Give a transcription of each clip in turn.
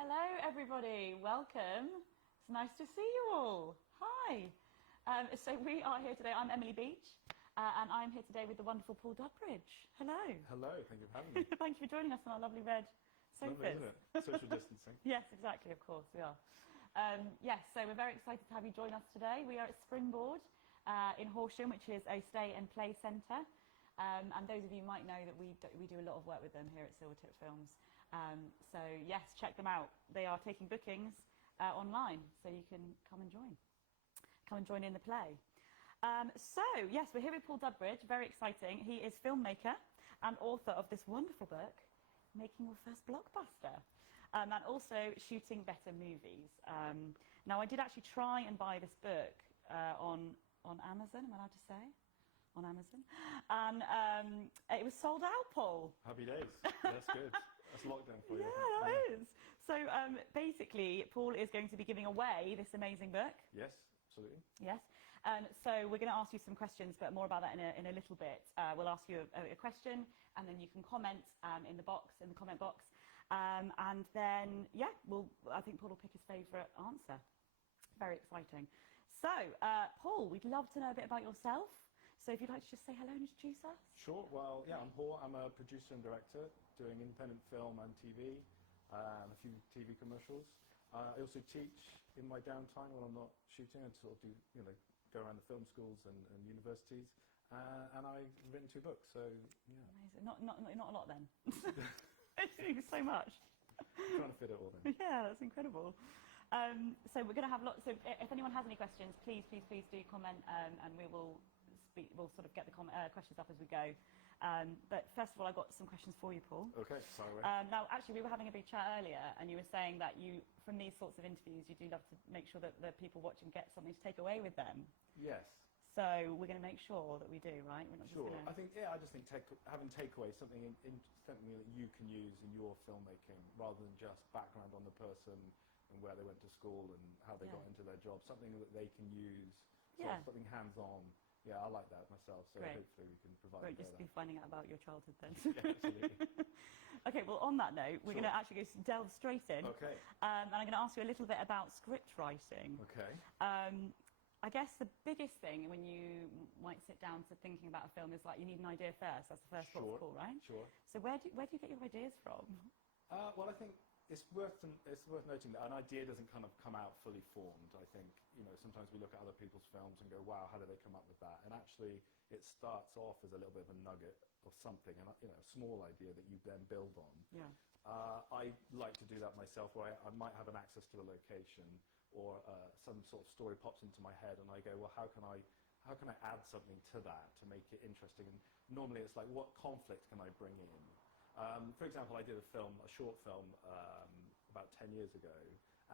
Hello everybody, welcome. It's nice to see you all. Hi. So we are here today, I'm Emily Beach, and I'm here today with the wonderful Paul Dudbridge. Hello. Hello, thank you for having me. Thank you for joining us on our lovely red sofas. Lovely, isn't it? Social distancing. Yes, exactly, of course, we are. Yes, so we're very excited to have you join us today. We are at Springboard in Horsham, which is a stay and play centre. And those of you might know that we do a lot of work with them here at Silvertip Films. So yes, check them out. They are taking bookings online, so you can come and join in the play. So yes, we're here with Paul Dudbridge, very exciting. He is filmmaker and author of this wonderful book, Making Your First Blockbuster, and also shooting better movies. Now I did actually try and buy this book on Amazon, am I allowed to say? On Amazon, and it was sold out, Paul. Happy days. That's good. That's lockdown for you. Yeah, that is. So basically, Paul is going to be giving away this amazing book. Yes, absolutely. Yes. So we're going to ask you some questions, but more about that in a little bit. We'll ask you a question, and then you can comment in the comment box, and then I think Paul will pick his favourite answer. Very exciting. So Paul, we'd love to know a bit about yourself. So if you'd like to just say hello and introduce us. Sure. Well, yeah, I'm Paul. I'm a producer and director doing independent film and TV, and a few TV commercials. I also teach in my downtime when I'm not shooting. I sort of do, go around the film schools and universities. And I've written 2 books. So yeah. Amazing. Not a lot then. It's so much. Trying to fit it all in. Yeah, that's incredible. So we're going to have lots. So if anyone has any questions, please do comment, and we'll sort of get the questions up as we go. But first of all, I've got some questions for you, Paul. Okay, sorry. Now, actually, we were having a big chat earlier, and you were saying that from these sorts of interviews, you do love to make sure that the people watching get something to take away with them. Yes. So we're going to make sure that we do, right? We're not sure. Just I just think having takeaways, something that you can use in your filmmaking, rather than just background on the person and where they went to school and how they got into their job, something that they can use, something hands-on. Yeah, I like that myself, so hopefully we can provide Great, just be finding out about your childhood then. Yeah, absolutely. Okay, well, on that note, we're going to actually delve straight in. Okay. And I'm going to ask you a little bit about script writing. Okay. I guess the biggest thing when you might sit down to thinking about a film is you need an idea first. That's the first port of call, right? Sure. So where do you get your ideas from? Well, I think it's worth noting that an idea doesn't kind of come out fully formed. I think sometimes we look at other people's films and go, "Wow, how did they come up with that?" And actually, it starts off as a little bit of a nugget of something, and a small idea that you then build on. Yeah. I like to do that myself, where I might have an access to a location, or some sort of story pops into my head, and I go, "Well, how can I add something to that to make it interesting?" And normally, it's like, what conflict can I bring in? For example, I did a short film about 10 years ago,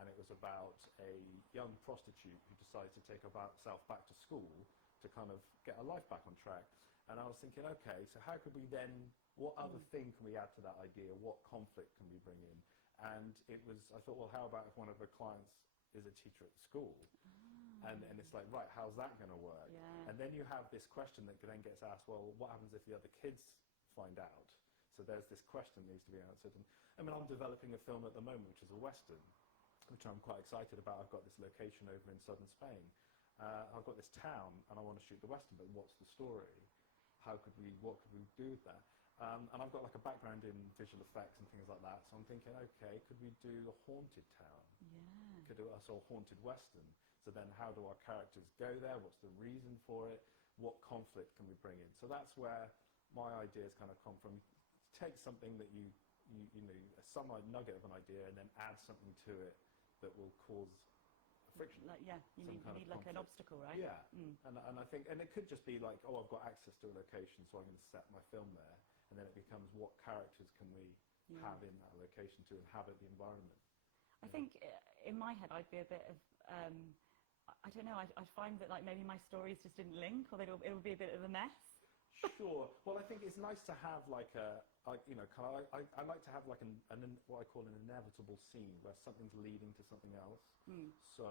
and it was about a young prostitute who decided to take herself back to school to kind of get her life back on track. And I was thinking, okay, so how could we then, what other thing can we add to that idea? What conflict can we bring in? And I thought, well, how about if one of her clients is a teacher at the school? And it's like, right, how's that going to work? Yeah. And then you have this question that then gets asked, well, what happens if the other kids find out? So there's this question that needs to be answered. And I'm developing a film at the moment, which is a Western, which I'm quite excited about. I've got this location over in southern Spain. I've got this town, and I want to shoot the Western, but what's the story? What could we do with that? And I've got a background in visual effects and things like that. So I'm thinking, okay, could we do a haunted town? Yeah. Could do a sort of haunted Western. So then how do our characters go there? What's the reason for it? What conflict can we bring in? So that's where my ideas kind of come from. Take something that some nugget of an idea, and then add something to it that will cause friction. You need an obstacle, right? Yeah, and I think, and it could just be like, oh, I've got access to a location, so I'm going to set my film there, and then it becomes, what characters can we have in that location to inhabit the environment? I think in my head I'd be a bit of, I don't know, I find that maybe my stories just didn't link, or it would be a bit of a mess. Sure. Well, I think it's nice to have I like to have what I call an inevitable scene where something's leading to something else. So,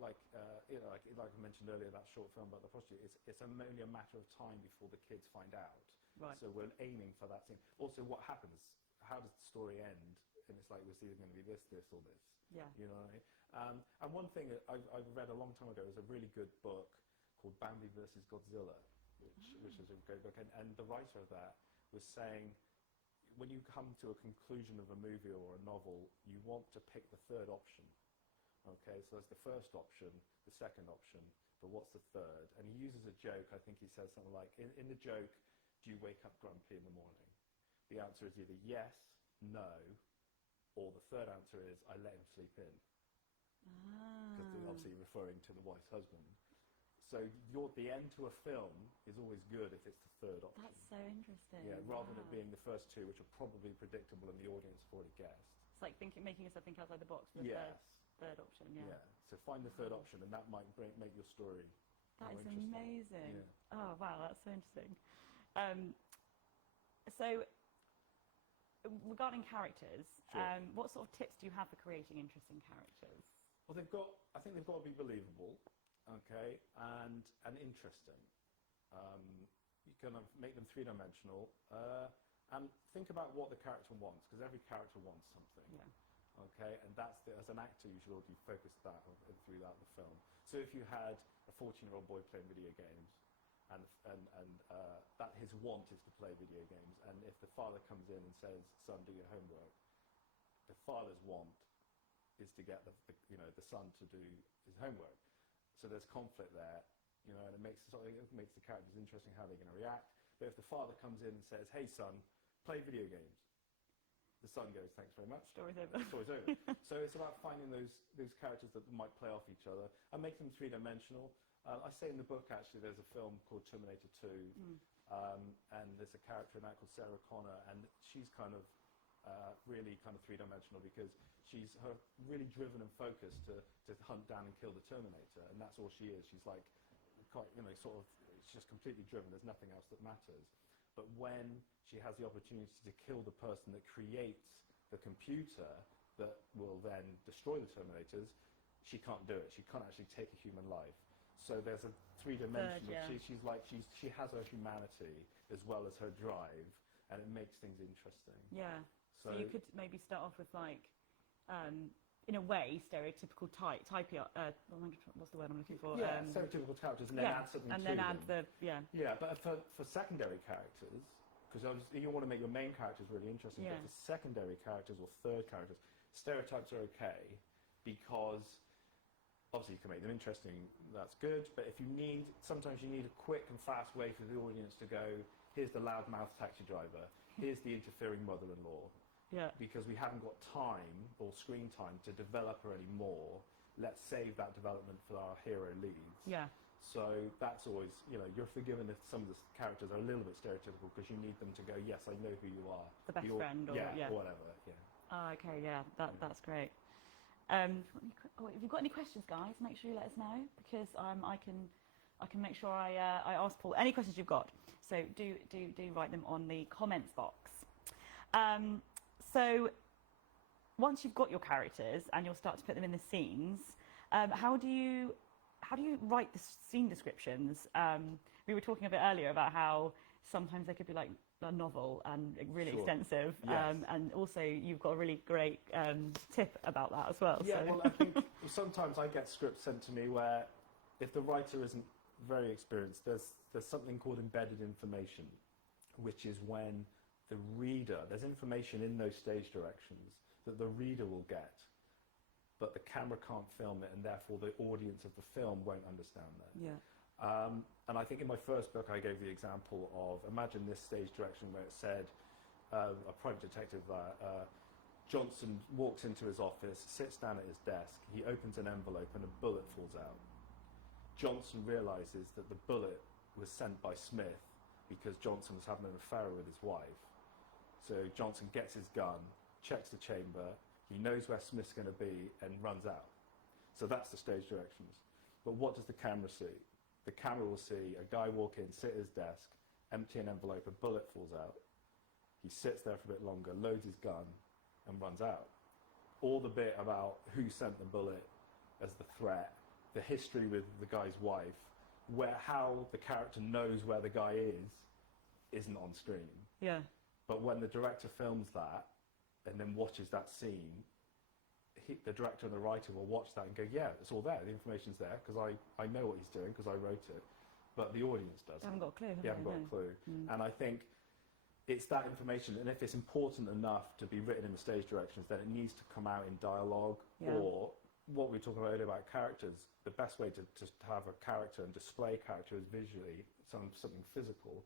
like I mentioned earlier, that short film about the prostitute, it's only a matter of time before the kids find out. Right. So we're aiming for that scene. Also, what happens? How does the story end? and it's like, it's either going to be this, or this. Yeah. You know what I mean? And one thing that I read a long time ago is a really good book called Bambi versus Godzilla, which is a great book. And the writer of that was saying, when you come to a conclusion of a movie or a novel, you want to pick the third option. Okay, so there's the first option, the second option, but what's the third? And he uses a joke. I think he says something like, in the joke, do you wake up grumpy in the morning? The answer is either yes, no, or the third answer is, I let him sleep in. Because they're obviously referring to the wife's husband. So the end to a film is always good if it's the third option. That's so interesting. Yeah, rather than it being the first two, which are probably predictable and the audience have already guessed. It's like making yourself think outside the box for the third option, yeah. So find the third option, and that might make your story That more is interesting. amazing. Yeah. Oh, wow, that's so interesting. So, regarding characters, Sure. what sort of tips do you have for creating interesting characters? Well, I think they've got to be believable, okay, and interesting. You can make them three-dimensional, and think about what the character wants, because every character wants something. Yeah. Okay, and as an actor, you should already focus that throughout the film. So if you had a 14-year-old boy playing video games, and that his want is to play video games, and if the father comes in and says, "Son, do your homework," the father's want is to get the son to do his homework. So there's conflict there, and it makes the characters interesting, how they're going to react. But if the father comes in and says, "Hey son, play video games," the son goes, "Thanks very much. Story's over." Story's over. So it's about finding those characters that might play off each other and make them three-dimensional. I say in the book, actually, there's a film called Terminator 2, and there's a character in that called Sarah Connor, and she's kind of really kind of three-dimensional because she's really driven and focused to hunt down and kill the Terminator, and that's all she is. She's like quite, she's just completely driven. There's nothing else that matters. But when she has the opportunity to kill the person that creates the computer that will then destroy the Terminators, she can't do it. She can't actually take a human life. So there's a three-dimensional. Yeah. She has her humanity as well as her drive, and it makes things interesting. Yeah. So you could maybe start off with in a way, stereotypical what's the word I'm looking for? Yeah, stereotypical characters, and then add something and to then them. add the Yeah, but for secondary characters, because you want to make your main characters really interesting, but for secondary characters or third characters, stereotypes are okay because obviously you can make them interesting, that's good, but sometimes you need a quick and fast way for the audience to go, here's the loudmouth taxi driver, here's the interfering mother-in-law. Yeah. Because we haven't got time or screen time to develop her anymore, let's save that development for our hero leads. Yeah. So that's always, you're forgiven if some of the characters are a little bit stereotypical because you need them to go, yes, I know who you are. The best friend or or whatever, yeah. Oh, okay, yeah, that's great. If you've got any questions, guys, make sure you let us know because I can make sure I ask Paul any questions you've got. So do write them on the comments box. So once you've got your characters and you'll start to put them in the scenes, how do you write the scene descriptions? We were talking a bit earlier about how sometimes they could be like a novel and really extensive, yes. and also you've got a really great tip about that as well. Yeah, so. well, I think sometimes I get scripts sent to me where if the writer isn't very experienced, there's something called embedded information, which is when the reader, there's information in those stage directions that the reader will get, but the camera can't film it, and therefore the audience of the film won't understand that. Yeah. And I think in my first book I gave the example of, imagine this stage direction where it said, a private detective, Johnson walks into his office, sits down at his desk, he opens an envelope and a bullet falls out. Johnson realises that the bullet was sent by Smith because Johnson was having an affair with his wife. So Johnson gets his gun, checks the chamber, he knows where Smith's going to be and runs out. So that's the stage directions. But what does the camera see? The camera will see a guy walk in, sit at his desk, empty an envelope, a bullet falls out. He sits there for a bit longer, loads his gun, and runs out. All the bit about who sent the bullet as the threat, the history with the guy's wife, how the character knows where the guy is, isn't on screen. Yeah. But when the director films that, and then watches that scene, the director and the writer will watch that and go, yeah, it's all there. The information's there because I know what he's doing because I wrote it. But the audience doesn't. They haven't got a clue. They haven't got a clue. And I think it's that information, and if it's important enough to be written in the stage directions, then it needs to come out in dialogue or what we were talking about earlier about characters. The best way to have a character and display a character is visually, something physical.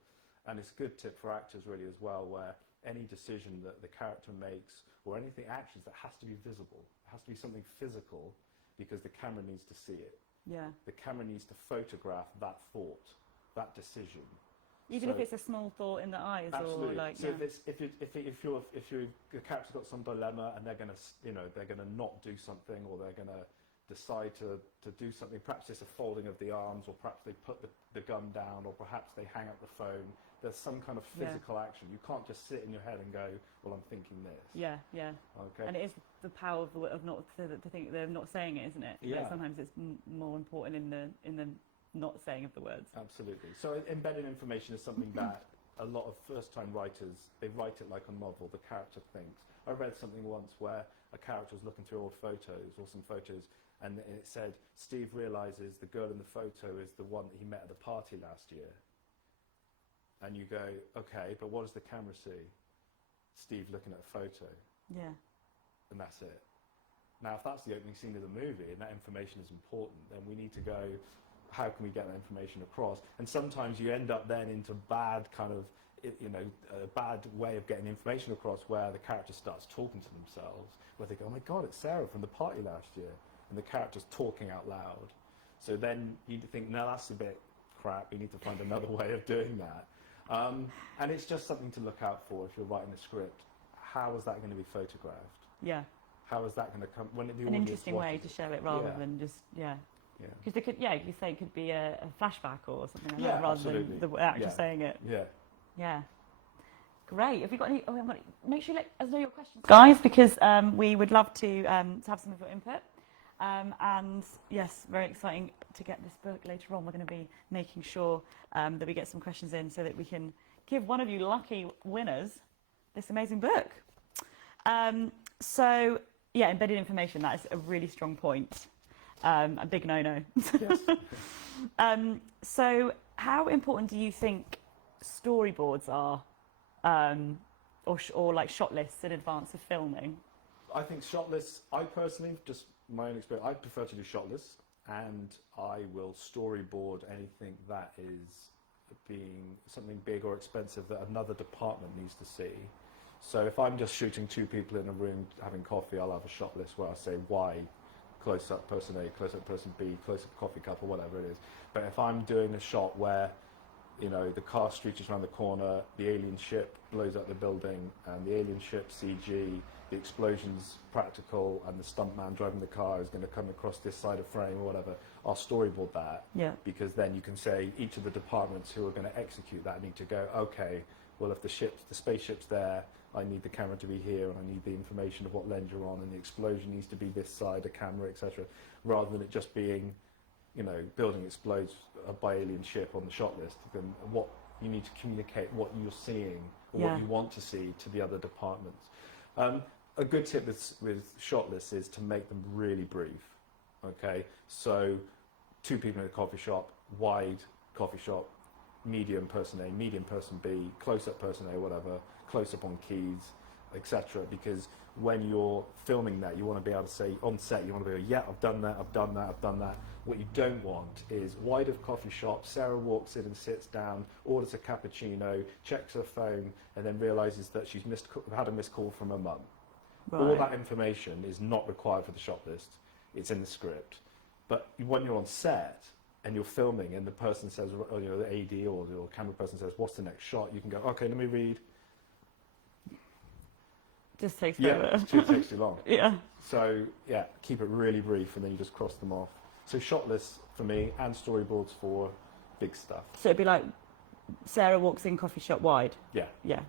And it's a good tip for actors really as well, where any decision that the character makes or anything, actions, that has to be visible. It has to be something physical because the camera needs to see it. Yeah. The camera needs to photograph that thought, that decision. Even if it's a small thought in the eyes, absolutely. Or like. So if the character's got some dilemma and they're gonna not do something, or they're gonna decide to do something, perhaps it's a folding of the arms, or perhaps they put the gun down, or perhaps they hang up the phone. There's some kind of physical action. You can't just sit in your head and go, well, I'm thinking this. Yeah, yeah. Okay. And it is the power of not to think they're not saying it, isn't it? Yeah. Like sometimes it's more important in the not saying of the words. Absolutely. So embedded information is something that a lot of first-time writers, they write it like a novel. The character thinks. I read something once where a character was looking through old photos or some photos, and it said, Steve realizes the girl in the photo is the one that he met at the party last year. And you go, okay, but what does the camera see? Steve looking at a photo. Yeah. And that's it. Now, if that's the opening scene of the movie and that information is important, then we need to go, how can we get that information across? And sometimes you end up then into bad kind of, a bad way of getting information across, where the character starts talking to themselves, where they go, oh my God, it's Sarah from the party last year. And the character's talking out loud. So then you think, no, that's a bit crap. We need to find another way of doing that. And it's just something to look out for if you're writing a script. How is that going to be photographed? Yeah. How is that going to come? When the an interesting way to show it rather than just, because they could, you say it could be a flashback or something like that, rather than the actor saying it. Yeah. Yeah. Great. Have you got any? Make sure you let us know your questions, guys, because we would love to have some of your input. And yes, very exciting to get this book later on. We're going to be making sure that we get some questions in so that we can give one of you lucky winners this amazing book. So, embedded information, that is a really strong point. A big no-no. Yes. So how important do you think storyboards are, or like shot lists in advance of filming? I think shot lists, I personally, just my own experience, I prefer to do shot lists, and I will storyboard anything that is being something big or expensive that another department needs to see. So if I'm just shooting two people in a room having coffee, I'll have a shot list where I say why, close up person A, close up person B, close up coffee cup, or whatever it is. But if I'm doing a shot where the car streaks around the corner, the alien ship blows up the building, and the alien ship CG, the explosion's practical, and the stuntman driving the car is going to come across this side of frame or whatever, I'll storyboard that. Yeah. Because then you can say each of the departments who are going to execute that need to go, okay, well, if the spaceship's there, I need the camera to be here, and I need the information of what lens you're on, and the explosion needs to be this side, the camera, etc. Rather than it just being, building explodes by alien ship on the shot list. Then what you need to communicate, what you're seeing, or what you want to see to the other departments. A good tip with shot lists is to make them really brief. Okay, so two people in a coffee shop, wide coffee shop, medium person A, medium person B, close-up person A, whatever, close-up on keys, etc. Because when you're filming that, you want to be able to say, on set, you want to be like, yeah, I've done that, I've done that, I've done that. What you don't want is wide of coffee shop, Sarah walks in and sits down, orders a cappuccino, checks her phone, and then realises that she's had a missed call from her mum. Right. All that information is not required for the shot list. It's in the script. But when you're on set and you're filming and the person says, or, the AD or the camera person says, what's the next shot? You can go, okay, let me read. Just takes forever. Yeah, it takes too long. Yeah. So, keep it really brief and then you just cross them off. So shot lists for me and storyboards for big stuff. So it'd be like Sarah walks in, coffee shop wide? Yeah. Yeah.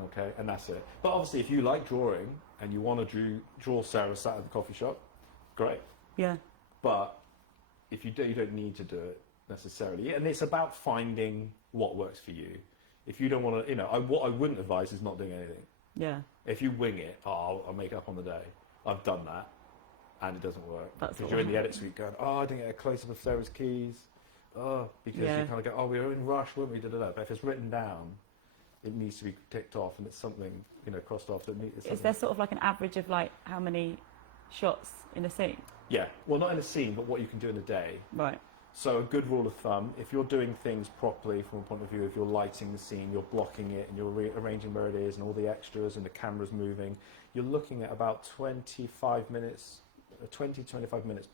Okay, and that's it. But obviously if you like drawing and you want to draw Sarah sat at the coffee shop, great. Yeah. But if you don't need to do it necessarily. And it's about finding what works for you. If you don't want to, what I wouldn't advise is not doing anything. Yeah. If you wing it, I'll make it up on the day. I've done that, and it doesn't work. Because you're in the edit suite going, I didn't get a close-up of Sarah's keys. Because you kind of go, we were in rush, weren't we? Da-da-da. But if it's written down, it needs to be ticked off, and it's something, crossed off. Is there sort of like an average of like how many shots in a scene? Yeah. Well, not in a scene, but what you can do in a day. Right. So a good rule of thumb, if you're doing things properly from a point of view, if you're lighting the scene, you're blocking it, and you're rearranging where it is, and all the extras, and the camera's moving, you're looking at about 25 minutes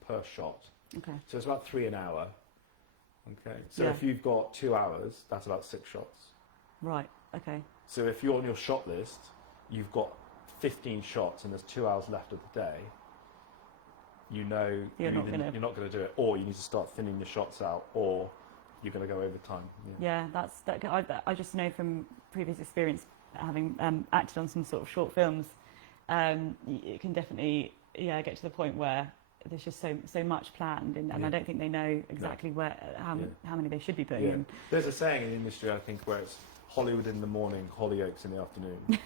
per shot. Okay. So it's about 3 an hour. Okay. So if you've got 2 hours, that's about 6 shots. Right. Okay. So if you're on your shot list, you've got 15 shots, and there's 2 hours left of the day. You're not going to do it, or you need to start thinning your shots out, or you're going to go over time. Yeah, I just know from previous experience, having acted on some sort of short films, it can definitely get to the point where there's just so much planned, and I don't think they know exactly how many they should be putting in. There's a saying in the industry, I think, where it's Hollywood in the morning, Hollyoaks in the afternoon.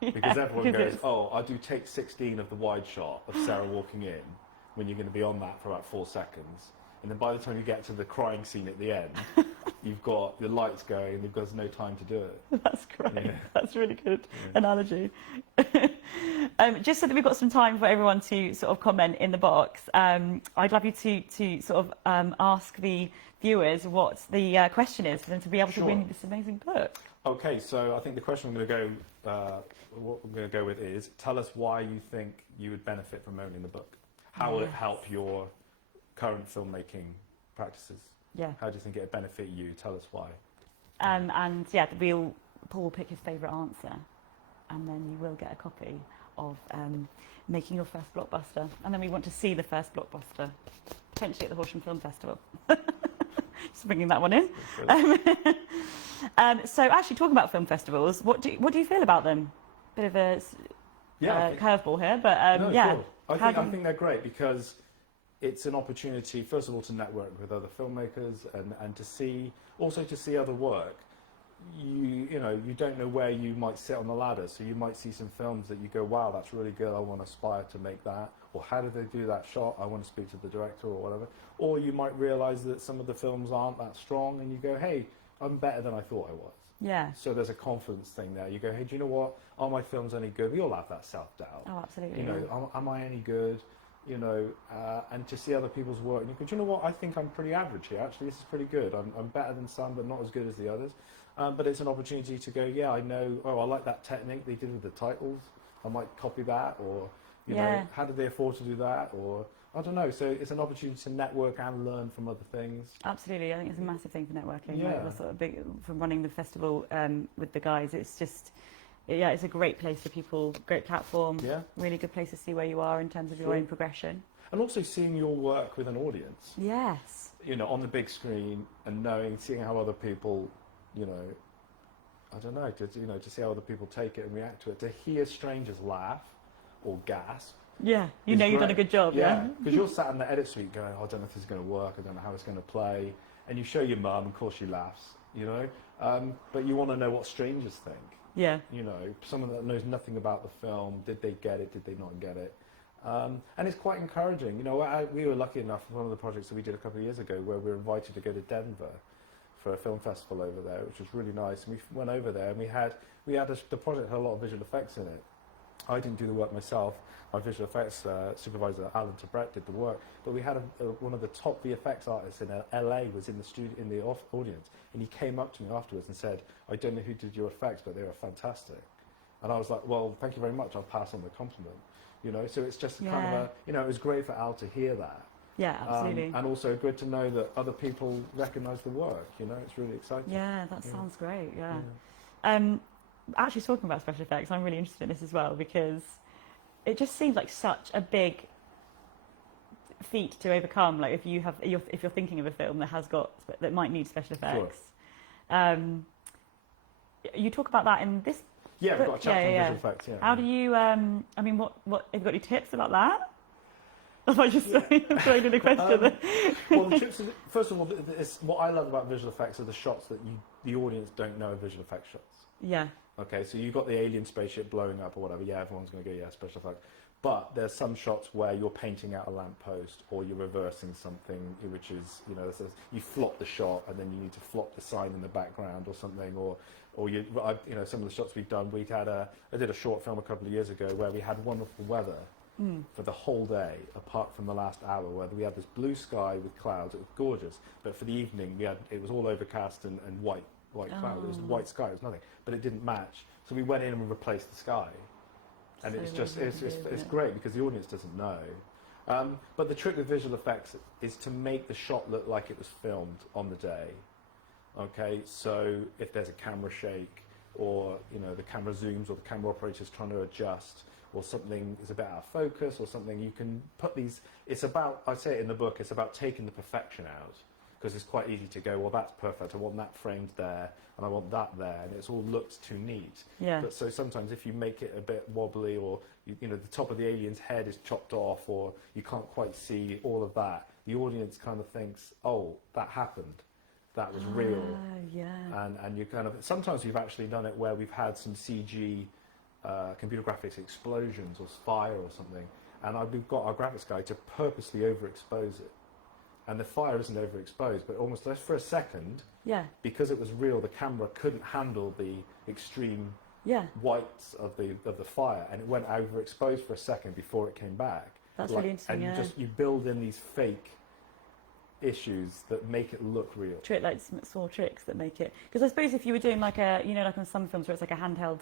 Because everyone goes, I'll do take 16 of the wide shot of Sarah walking in, when you're going to be on that for about 4 seconds. And then by the time you get to the crying scene at the end, you've got the lights going, and there's no time to do it. That's great. Yeah. That's a really good analogy. Just so that we've got some time for everyone to sort of comment in the box, I'd love you to sort of ask the viewers what the question is for them to be able to win this amazing book. Okay, so I think the question what we're going to go with is, tell us why you think you would benefit from owning the book. How will it help your current filmmaking practices? Yeah. How do you think it would benefit you? Tell us why. Paul will pick his favourite answer, and then you will get a copy of Making Your First Blockbuster. And then we want to see the first blockbuster, potentially at the Horsham Film Festival. Just bringing that one in. So actually talking about film festivals, what do you feel about them? Bit of a curveball here, but Cool. I think they're great because it's an opportunity, first of all, to network with other filmmakers and to see other work. You don't know where you might sit on the ladder, so you might see some films that you go, wow, that's really good, I want to aspire to make that, or how did they do that shot, I want to speak to the director or whatever. Or you might realise that some of the films aren't that strong, and you go, hey, I'm better than I thought I was. Yeah. So there's a confidence thing there. You go, hey, do you know what? Are my films any good? We all have that self-doubt. Oh, absolutely. Am I any good? And to see other people's work, and you go, do you know what? I think I'm pretty average here. Actually, this is pretty good. I'm better than some, but not as good as the others. But it's an opportunity to go, I know, I like that technique they did with the titles. I might copy that, or, how did they afford to do that? Or, I don't know. So it's an opportunity to network and learn from other things. Absolutely. I think it's a massive thing for networking. Yeah. Like, sort of big, from running the festival with the guys, it's just, it's a great place for people, great platform, really good place to see where you are in terms of your own progression. And also seeing your work with an audience. Yes. On the big screen, and seeing how other people, I don't know, to see how other people take it and react to it. To hear strangers laugh or gasp. Yeah, you've done a good job, yeah. Because you're sat in the edit suite going, I don't know if this is going to work, I don't know how it's going to play. And you show your mum, of course she laughs, but you want to know what strangers think. Yeah. Someone that knows nothing about the film, did they get it, did they not get it? And it's quite encouraging. We were lucky enough for one of the projects that we did a couple of years ago where we were invited to go to Denver for a film festival over there, which was really nice. And we went over there and the project had a lot of visual effects in it. I didn't do the work myself. Our visual effects supervisor, Alan Tabret, did the work. But we had one of the top VFX artists in LA was in the studio, in the audience, and he came up to me afterwards and said, I don't know who did your effects, but they were fantastic. And I was like, well, thank you very much. I'll pass on the compliment. So it's just kind of it was great for Al to hear that. Yeah, absolutely. And also good to know that other people recognise the work. It's really exciting. Yeah, that sounds great. Yeah. Actually, talking about special effects, I'm really interested in this as well because it just seems like such a big feat to overcome. Like if you're thinking of a film that might need special effects. Sure. You talk about that in this. Yeah, we've got a chapter on visual effects. Yeah. How do you? What have you got any tips about that? If I just thrown in a question. Well, the tips is, first of all, what I love about visual effects are the shots that the audience don't know are visual effects shots. Yeah. Okay, so you've got the alien spaceship blowing up or whatever. Yeah, everyone's going to go, yeah, special effects. But there's some shots where you're painting out a lamppost or you're reversing something, which is, you know, you flop the shot and then you need to flop the sign in the background or something, or you know, some of the shots we've done, I did a short film a couple of years ago where we had wonderful weather for the whole day, apart from the last hour, where we had this blue sky with clouds. It was gorgeous, but for the evening, it was all overcast and white cloud. It was white sky. It was nothing, but it didn't match. So we went in and replaced the sky. And So it's just, really good, it's great because the audience doesn't know. But the trick with visual effects is to make the shot look like it was filmed on the day. Okay, so if there's a camera shake, or, you know, the camera zooms, or the camera operator's trying to adjust, or something is a bit out of focus, or something, you can put these, it's about, I say it in the book, it's about taking the perfection out. Because it's quite easy to go, well, that's perfect, I want that framed there, and I want that there, and it all looks too neat. Yeah. But so sometimes if you make it a bit wobbly, or, you know, the top of the alien's head is chopped off, or you can't quite see all of that, the audience kind of thinks, oh, that happened. That was real. Yeah. And you kind of, sometimes we've actually done it where we've had some CG computer graphics explosions or fire or something, and we've got our graphics guy to purposely overexpose it. And the fire isn't overexposed, but almost just for a second, because it was real, the camera couldn't handle the extreme whites of the fire, and it went overexposed for a second before it came back. That's really interesting. And you build in these fake issues that make it look real. Like small tricks that make it. Because I suppose if you were doing like like on some films where it's like a handheld,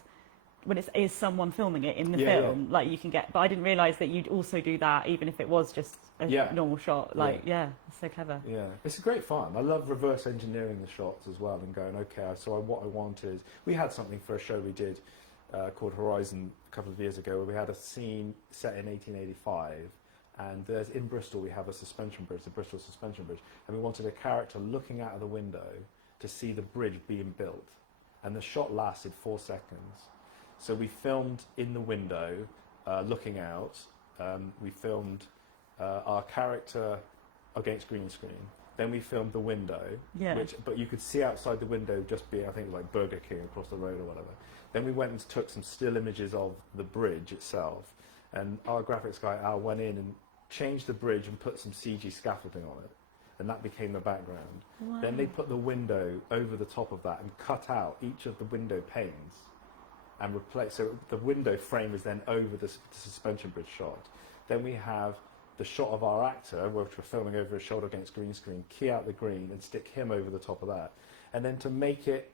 when it is someone filming it in the film, like you can get. But I didn't realise that you'd also do that even if it was just a normal shot. Like, it's so clever. Yeah, it's great fun. I love reverse engineering the shots as well and going, okay, so what I want is, we had something for a show we did called Horizon a couple of years ago, where we had a scene set in 1885, and in Bristol we have a suspension bridge, the Bristol Suspension Bridge, and we wanted a character looking out of the window to see the bridge being built, and the shot lasted 4 seconds. So we filmed in the window, looking out. We filmed our character against green screen. Then we filmed the window, but you could see outside the window just being, I think it was like Burger King across the road or whatever. Then we went and took some still images of the bridge itself, and our graphics guy Al went in and changed the bridge and put some CG scaffolding on it, and that became the background. Wow. Then they put the window over the top of that and cut out each of the window panes and replace, so the window frame is then over the suspension bridge shot. Then we have the shot of our actor, which we're filming over his shoulder against green screen, key out the green and stick him over the top of that. And then to make it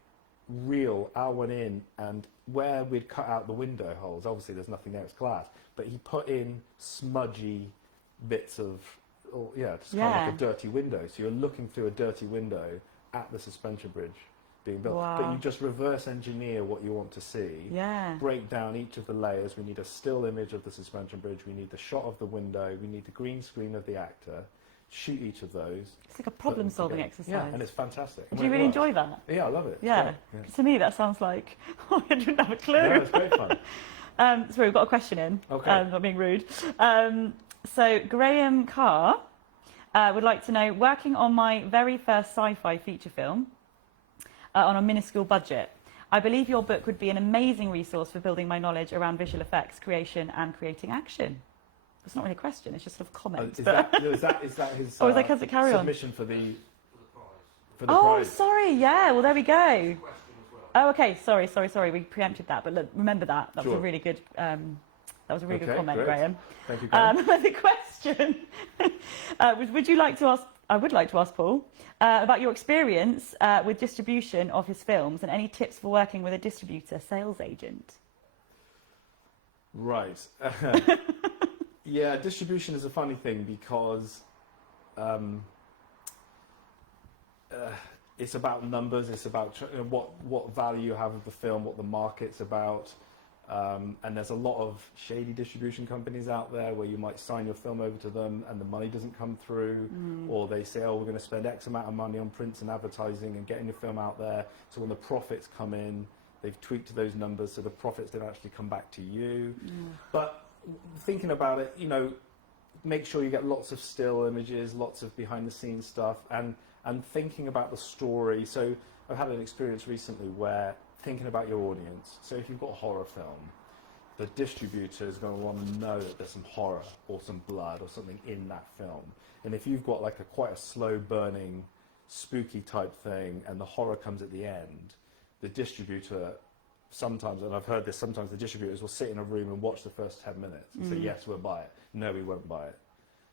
real, Al went in, and where we'd cut out the window holes, obviously there's nothing there, it's glass, but he put in smudgy bits of, just kind of like a dirty window. So you're looking through a dirty window at the suspension bridge being built. Wow. But you just reverse engineer what you want to see, break down each of the layers. We need a still image of the suspension bridge, we need the shot of the window, we need the green screen of the actor, shoot each of those. It's like a problem-solving exercise. Yeah, and it's fantastic. Do you really enjoy that? Yeah, I love it. Yeah. To me that sounds like, I didn't have a clue. Yeah, it's great fun. Sorry, we've got a question in. Okay. Not being rude. So Graham Carr would like to know, working on my very first sci-fi feature film on a minuscule budget, I believe your book would be an amazing resource for building my knowledge around visual effects, creation and creating action. It's not really a question, it's just sort of comment. Is that his submission for the prize? Sorry, well there we go. Oh, okay, sorry, we preempted that, but look, remember that. That was a really good good comment, great. Graham. Thank you, Graham. The question I would like to ask Paul about your experience with distribution of his films and any tips for working with a distributor, sales agent. Right. Yeah, distribution is a funny thing because it's about numbers, it's about what value you have of the film, what the market's about. And there's a lot of shady distribution companies out there where you might sign your film over to them and the money doesn't come through, or they say, oh, we're going to spend X amount of money on prints and advertising and getting your film out there, so when the profits come in, they've tweaked those numbers so the profits don't actually come back to you. But thinking about it, make sure you get lots of still images, lots of behind the scenes stuff, and thinking about the story. So I've had an experience recently where thinking about your audience. So if you've got a horror film, the distributor is going to want to know that there's some horror or some blood or something in that film. And if you've got like quite a slow burning, spooky type thing, and the horror comes at the end, the distributor sometimes, and I've heard this, sometimes the distributors will sit in a room and watch the first 10 minutes and say, yes, we'll buy it. No, we won't buy it.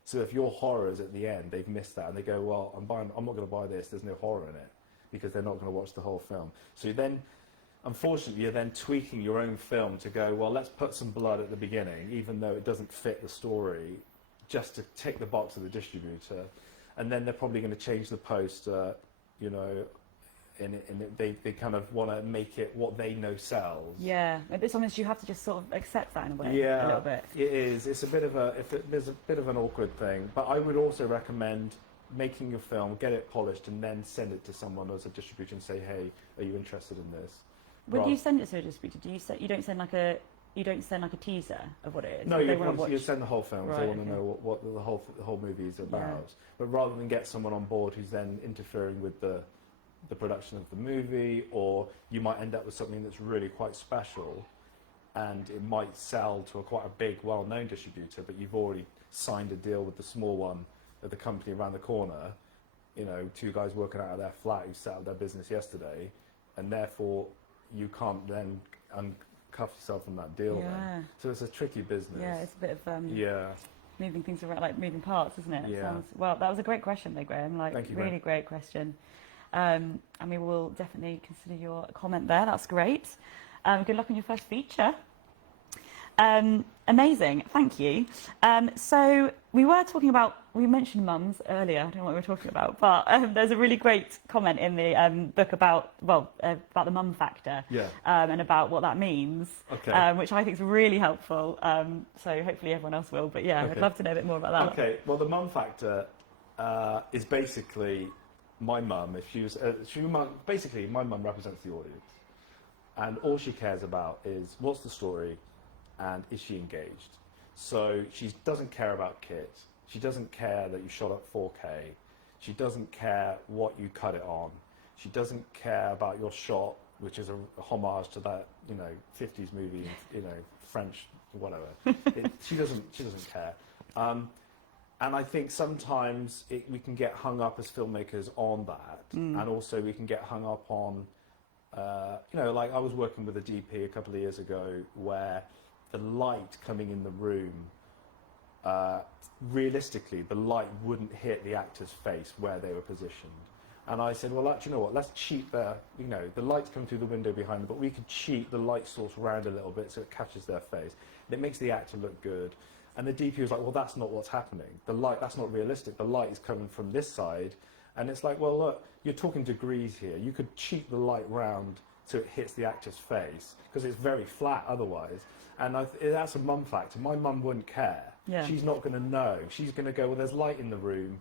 So if your horror is at the end, they've missed that, and they go, well, I'm not going to buy this, there's no horror in it, because they're not going to watch the whole film. So then, unfortunately, you're then tweaking your own film to go, well, let's put some blood at the beginning, even though it doesn't fit the story, just to tick the box of the distributor. And then they're probably going to change the poster, you know, and they kind of want to make it what they know sells. Yeah, it's almost, you have to just sort of accept that in a way, yeah, a little bit. It is. It's a bit of an awkward thing. But I would also recommend making your film, get it polished, and then send it to someone as a distributor and say, hey, are you interested in this? When you send it to a distributor, you don't send like a teaser of what it is? No, you send the whole film. Right, they want to know what the whole movie is about. Yeah. But rather than get someone on board who's then interfering with the production of the movie, or you might end up with something that's really quite special, and it might sell to quite a big, well-known distributor, but you've already signed a deal with the small one at the company around the corner. You know, two guys working out of their flat who set up their business yesterday, and therefore you can't then uncuff yourself from that deal. Yeah. Then. So it's a tricky business. Yeah, it's a bit of moving things around, like moving parts, isn't it? Yeah. Well, that was a great question though, Graham. Thank you, really great question. And we will definitely consider your comment there. That's great. Good luck on your first feature. Amazing, thank you. So we mentioned mums earlier. I don't know what we were talking about, but there's a really great comment in the book about the mum factor, and about what that means, which I think is really helpful. So hopefully everyone else will. But yeah, I'd love to know a bit more about that. Okay, well, the mum factor is basically my mum. If she was, basically my mum represents the audience, and all she cares about is what's the story. And is she engaged? So she doesn't care about kit. She doesn't care that you shot at 4K. She doesn't care what you cut it on. She doesn't care about your shot, which is a homage to that, 50s movie, French, whatever. She doesn't care. And I think sometimes we can get hung up as filmmakers on that, and also we can get hung up on, like I was working with a DP a couple of years ago where the light coming in the room, realistically, the light wouldn't hit the actor's face where they were positioned. And I said, well, you know what, let's cheat the light's coming through the window behind them, but we could cheat the light source around a little bit so it catches their face. And it makes the actor look good. And the DP was like, well, that's not what's happening. The light, that's not realistic. The light is coming from this side. And it's like, well, look, you're talking degrees here. You could cheat the light round so it hits the actor's face, because it's very flat otherwise. And that's a mum factor. My mum wouldn't care. Yeah. She's not going to know. She's going to go, well, there's light in the room.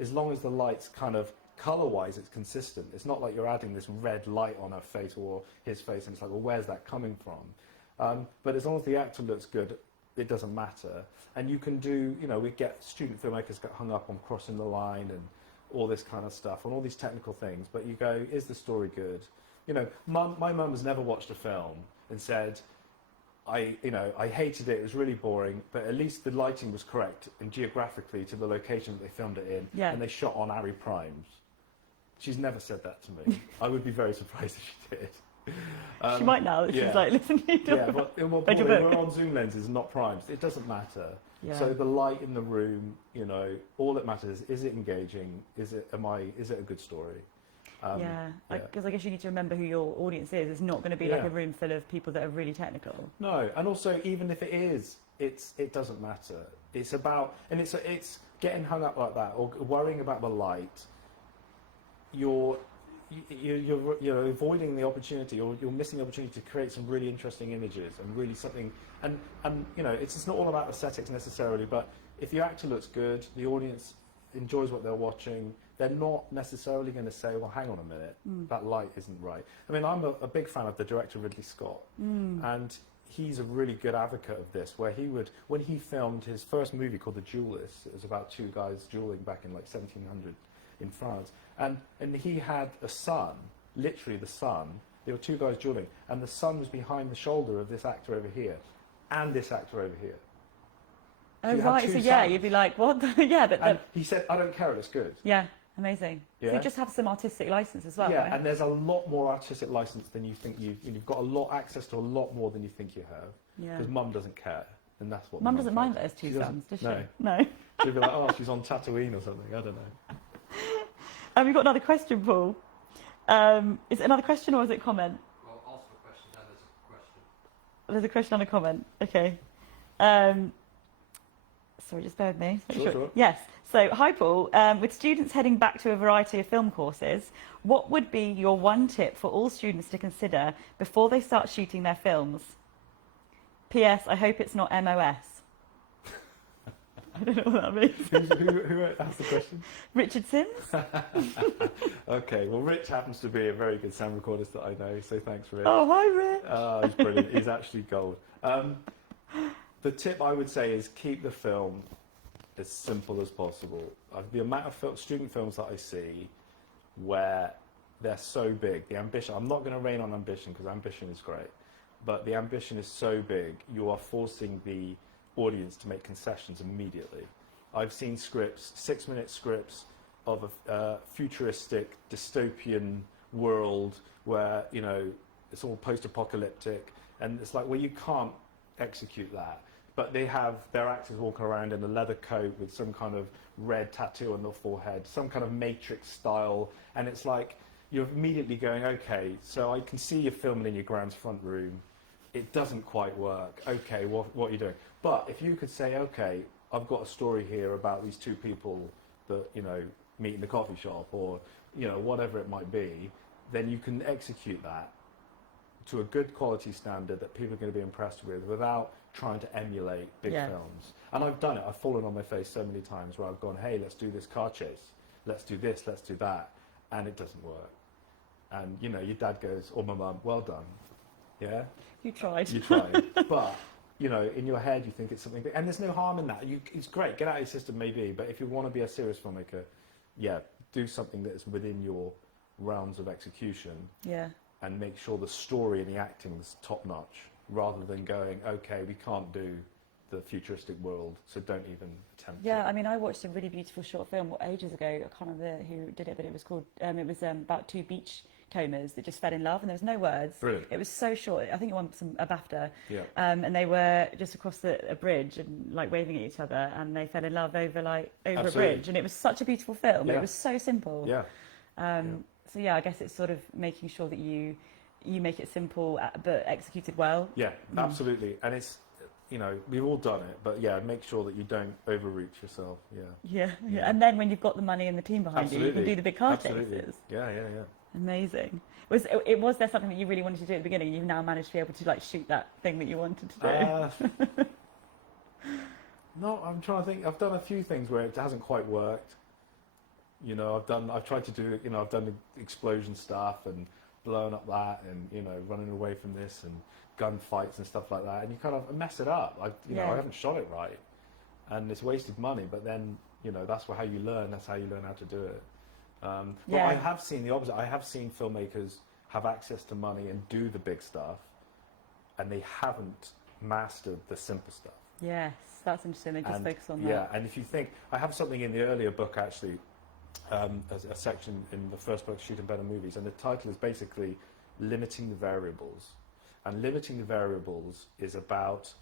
As long as the light's kind of, colour-wise, it's consistent. It's not like you're adding this red light on her face or his face, and it's like, well, where's that coming from? But as long as the actor looks good, it doesn't matter. And you can do, we get student filmmakers get hung up on crossing the line and all this kind of stuff, and all these technical things. But you go, is the story good? My mum has never watched a film and said, I hated it, it was really boring, but at least the lighting was correct and geographically to the location that they filmed it in, and they shot on Ari Primes. She's never said that to me. I would be very surprised if she did. She might now. She's like, listen, we're on zoom lenses, not primes. It doesn't matter. Yeah. So the light in the room, all that matters is it engaging? Is it a good story? Because I guess you need to remember who your audience is. It's not going to be like a room full of people that are really technical. No, and also even if it is, it doesn't matter. It's about, and it's getting hung up like that or worrying about the light. You're avoiding the opportunity, or you're missing the opportunity to create some really interesting images and really something. And it's not all about aesthetics necessarily, but if your actor looks good, the audience enjoys what they're watching. They're not necessarily going to say, well, hang on a minute, that light isn't right. I mean, I'm a big fan of the director Ridley Scott, and he's a really good advocate of this, where he would, when he filmed his first movie called The Duelists, it was about two guys dueling back in like 1700 in France, and he had a son, literally the son, There were two guys dueling, and the sun was behind the shoulder of this actor over here, and this actor over here. Oh, So you had right. two So, yeah, suns. you'd be like, what? Yeah, but... And he said, I don't care, it looks good. Yeah, amazing. So Yeah. you just have some artistic license as well, Yeah, right? and there's a lot more artistic license than you think you've got access to a lot more than you think you have. Yeah. Because Mum doesn't care, and that's what Mum doesn't mind cares. that there's two She doesn't- suns, does she? No. No. She'd be like, oh, she's on Tatooine or something, I don't know. We've got another question, Paul. Is it another question or is it a comment? Well, ask a question, then there's a question. There's a question and a comment. Okay. Sorry, just bear with me. Just make Sure. Yes. So, hi, Paul. With students heading back to a variety of film courses, what would be your one tip for all students to consider before they start shooting their films? P.S. I hope it's not MOS. I don't know what that means. Who asked the question? Richard Sims? Okay, well, Rich happens to be a very good sound recordist that I know, so thanks, Rich. Oh, hi, Rich. He's brilliant. He's actually gold. The tip I would say is keep the film as simple as possible. The amount of student films that I see where they're so big, the ambition, I'm not going to rain on ambition because ambition is great, but the ambition is so big, you are forcing the audience to make concessions immediately. I've seen scripts, 6-minute scripts of a futuristic dystopian world where, you know, it's all post-apocalyptic, and it's like, well, you can't execute that. But they have their actors walking around in a leather coat with some kind of red tattoo on their forehead, some kind of Matrix style, and it's like you're immediately going, okay, so I can see you're filming in your grand's front room. It doesn't quite work. Okay, what are you doing? But if you could say, okay, I've got a story here about these two people that, you know, meet in the coffee shop, or, you know, whatever it might be, then you can execute that to a good quality standard that people are going to be impressed with without trying to emulate big films. And I've done it. I've fallen on my face so many times where I've gone, hey, let's do this car chase. Let's do this, let's do that. And it doesn't work. And, you know, your dad goes, or my mum, well done. Yeah? You tried. You tried. But, you know, in your head you think it's something big. And there's no harm in that. It's great. Get out of your system maybe. But if you want to be a serious filmmaker, yeah, do something that is within your realms of execution. Yeah. And make sure the story and the acting is top-notch, rather than going, okay, we can't do the futuristic world, so don't even attempt it. Yeah, I mean, I watched a really beautiful short film ages ago. I can't remember who did it, but it was called, about two beachcombers that just fell in love, and there was no words. Brilliant. It was so short. I think it won a BAFTA. Yeah. And they were just across a bridge and like waving at each other, and they fell in love over a bridge. And it was such a beautiful film. Yeah. It was so simple. Yeah. So yeah, I guess it's sort of making sure that you make it simple but executed well. Yeah, absolutely. And it's, you know, we've all done it, but yeah, make sure that you don't overreach yourself. Yeah. Yeah. And then when you've got the money and the team behind you, you can do the big car chases. Yeah. Amazing. Was there something that you really wanted to do at the beginning, and you've now managed to be able to like shoot that thing that you wanted to do? No, I'm trying to think. I've done a few things where it hasn't quite worked. You know, I've tried to do, you know, I've done the explosion stuff and blowing up that, and, you know, running away from this and gunfights and stuff like that, and you kind of mess it up. I haven't shot it right, and it's wasted money. But then, you know, that's how you learn. That's how you learn how to do it. But I have seen the opposite. I have seen filmmakers have access to money and do the big stuff, and they haven't mastered the simple stuff. Yes, that's interesting. They just focus on that. Yeah, and if you think, I have something in the earlier book actually, as a section in the first book, Shooting Better Movies, and the title is basically Limiting the Variables. And limiting the variables is about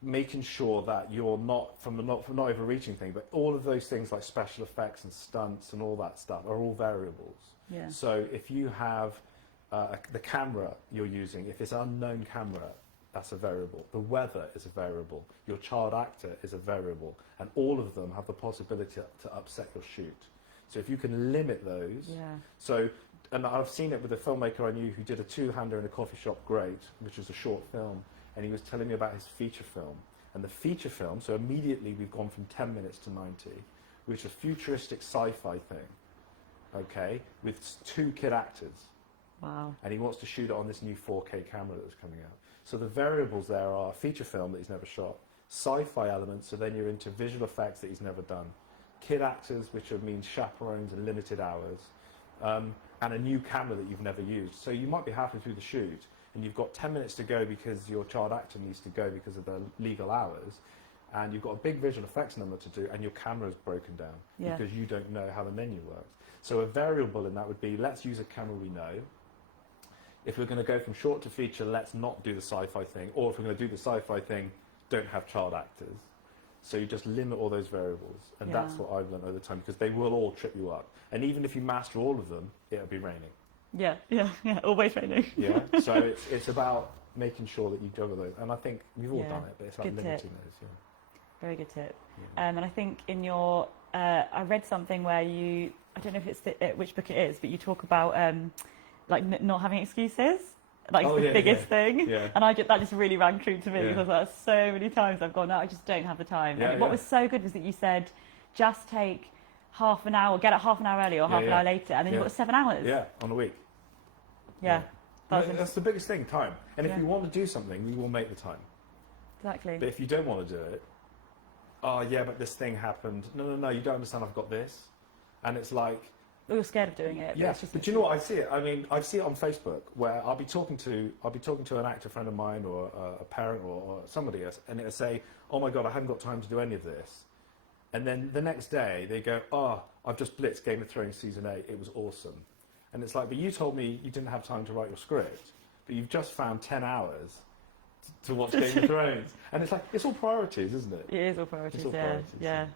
making sure that you're not overreaching things, but all of those things like special effects and stunts and all that stuff are all variables. Yeah. So if you have the camera you're using, if it's an unknown camera, that's a variable. The weather is a variable. Your child actor is a variable. And all of them have the possibility to upset your shoot. So if you can limit those. Yeah. So, and I've seen it with a filmmaker I knew who did a two-hander in a coffee shop, great, which was a short film. And he was telling me about his feature film. And the feature film, so immediately we've gone from 10 minutes to 90, which is a futuristic sci-fi thing, okay, with two kid actors. Wow. And he wants to shoot it on this new 4K camera that was coming out. So the variables there are a feature film that he's never shot, sci-fi elements, so then you're into visual effects that he's never done, kid actors, which means chaperones and limited hours, and a new camera that you've never used. So you might be halfway through the shoot and you've got 10 minutes to go because your child actor needs to go because of the legal hours, and you've got a big visual effects number to do, and your camera's broken down because you don't know how the menu works. So a variable in that would be, let's use a camera we know. If we're going to go from short to feature, let's not do the sci-fi thing. Or if we're going to do the sci-fi thing, don't have child actors. So you just limit all those variables. And that's what I've learned over time, because they will all trip you up. And even if you master all of them, it'll be raining. Yeah, always raining. Yeah, so it's about making sure that you juggle those. And I think we've all done it, but it's about limiting those. Yeah. Very good tip. Yeah. And I think in your, I read something where you, I don't know if it's which book it is, but you talk about like not having excuses. Like it's the biggest thing. Yeah. And that just really rang true to me, because like, so many times I've gone, no, I just don't have the time. Yeah, and what was so good was that you said, just take half an hour, get up half an hour early or half an hour later, and then you've got 7 hours. Yeah, on a week. Yeah. That's the biggest thing, time. And if you want to do something, you will make the time. Exactly. But if you don't want to do it, oh yeah, but this thing happened. No, you don't understand, I've got this. And it's like... Or you're scared of doing it. Yeah, but you know what, I see it. I mean, I see it on Facebook, where I'll be talking to an actor friend of mine, or a parent, or somebody else, and it'll say, oh my God, I haven't got time to do any of this. And then the next day, they go, oh, I've just blitzed Game of Thrones Season 8, it was awesome. And it's like, but you told me you didn't have time to write your script, but you've just found 10 hours to watch Game of Thrones. And it's like, it's all priorities, isn't it? It is all priorities, It's all priorities, yeah.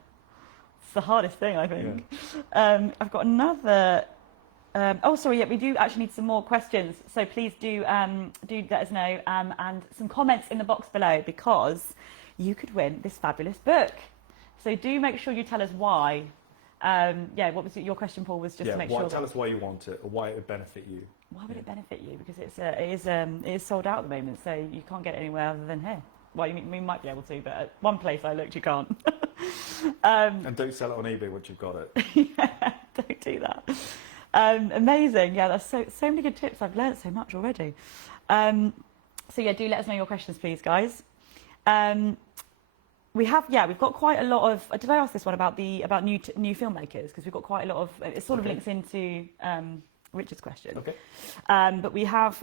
It's the hardest thing, I think. Yeah. I've got another... we do actually need some more questions. So please do let us know, and some comments in the box below, because you could win this fabulous book. So do make sure you tell us why. What was your question, Paul? Was just to make sure. Tell us why you want it, or why it would benefit you. Why would it benefit you? Because it is sold out at the moment, so you can't get it anywhere other than here. Well, we might be able to, but at one place I looked, you can't. And don't sell it on eBay once you've got it. Yeah, don't do that. Amazing. Yeah, that's so many good tips. I've learned so much already. Do let us know your questions, please, guys. We've got quite a lot of. Did I ask this one about new filmmakers? Because we've got quite a lot of. It sort of links into Richard's question. Okay. But we have,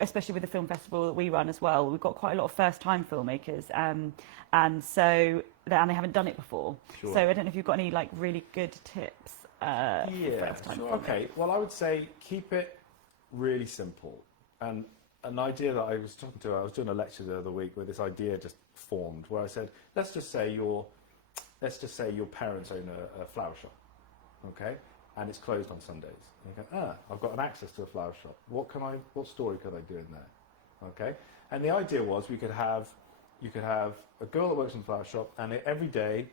especially with the film festival that we run as well, we've got quite a lot of first-time filmmakers, and they haven't done it before. Sure. So I don't know if you've got any like really good tips. For first-time filmmakers. Okay. Well, I would say keep it really simple. And an idea that I was doing a lecture the other week where this idea just formed, where I said, let's just say your parents own a flower shop, okay, and it's closed on Sundays. And you go, I've got an access to a flower shop. What story could I do in there, okay? And the idea was you could have a girl that works in the flower shop, and every day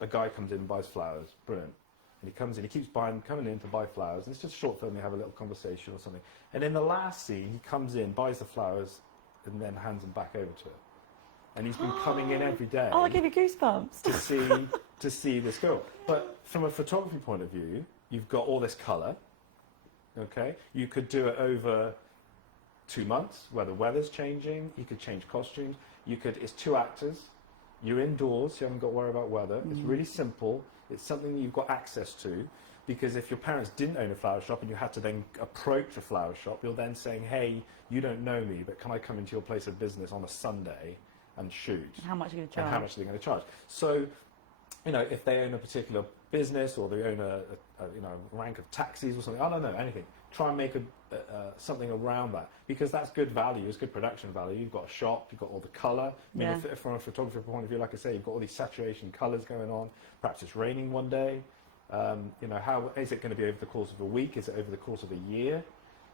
a guy comes in and buys flowers. Brilliant. And he comes in, he keeps coming in to buy flowers, and it's just a short film, they have a little conversation or something. And in the last scene, he comes in, buys the flowers, and then hands them back over to her. And he's been coming in every day. Oh, I gave you goosebumps. to see this girl. But from a photography point of view, you've got all this colour, okay? You could do it over 2 months, where the weather's changing. You could change costumes. It's 2 actors. You're indoors, you haven't got to worry about weather. It's really simple. It's something that you've got access to, because if your parents didn't own a flower shop and you had to then approach a flower shop, you're then saying, hey, you don't know me, but can I come into your place of business on a Sunday and shoot? And how much are you going to charge? And how much are they going to charge? So, if they own a particular business, or they own a rank of taxis or something, I don't know, anything. Try and make something around that, because that's good value, it's good production value. You've got a shop, you've got all the colour. I mean, from a photographer point of view, like I say, you've got all these saturation colours going on. Perhaps it's raining one day. How is it going to be over the course of a week? Is it over the course of a year?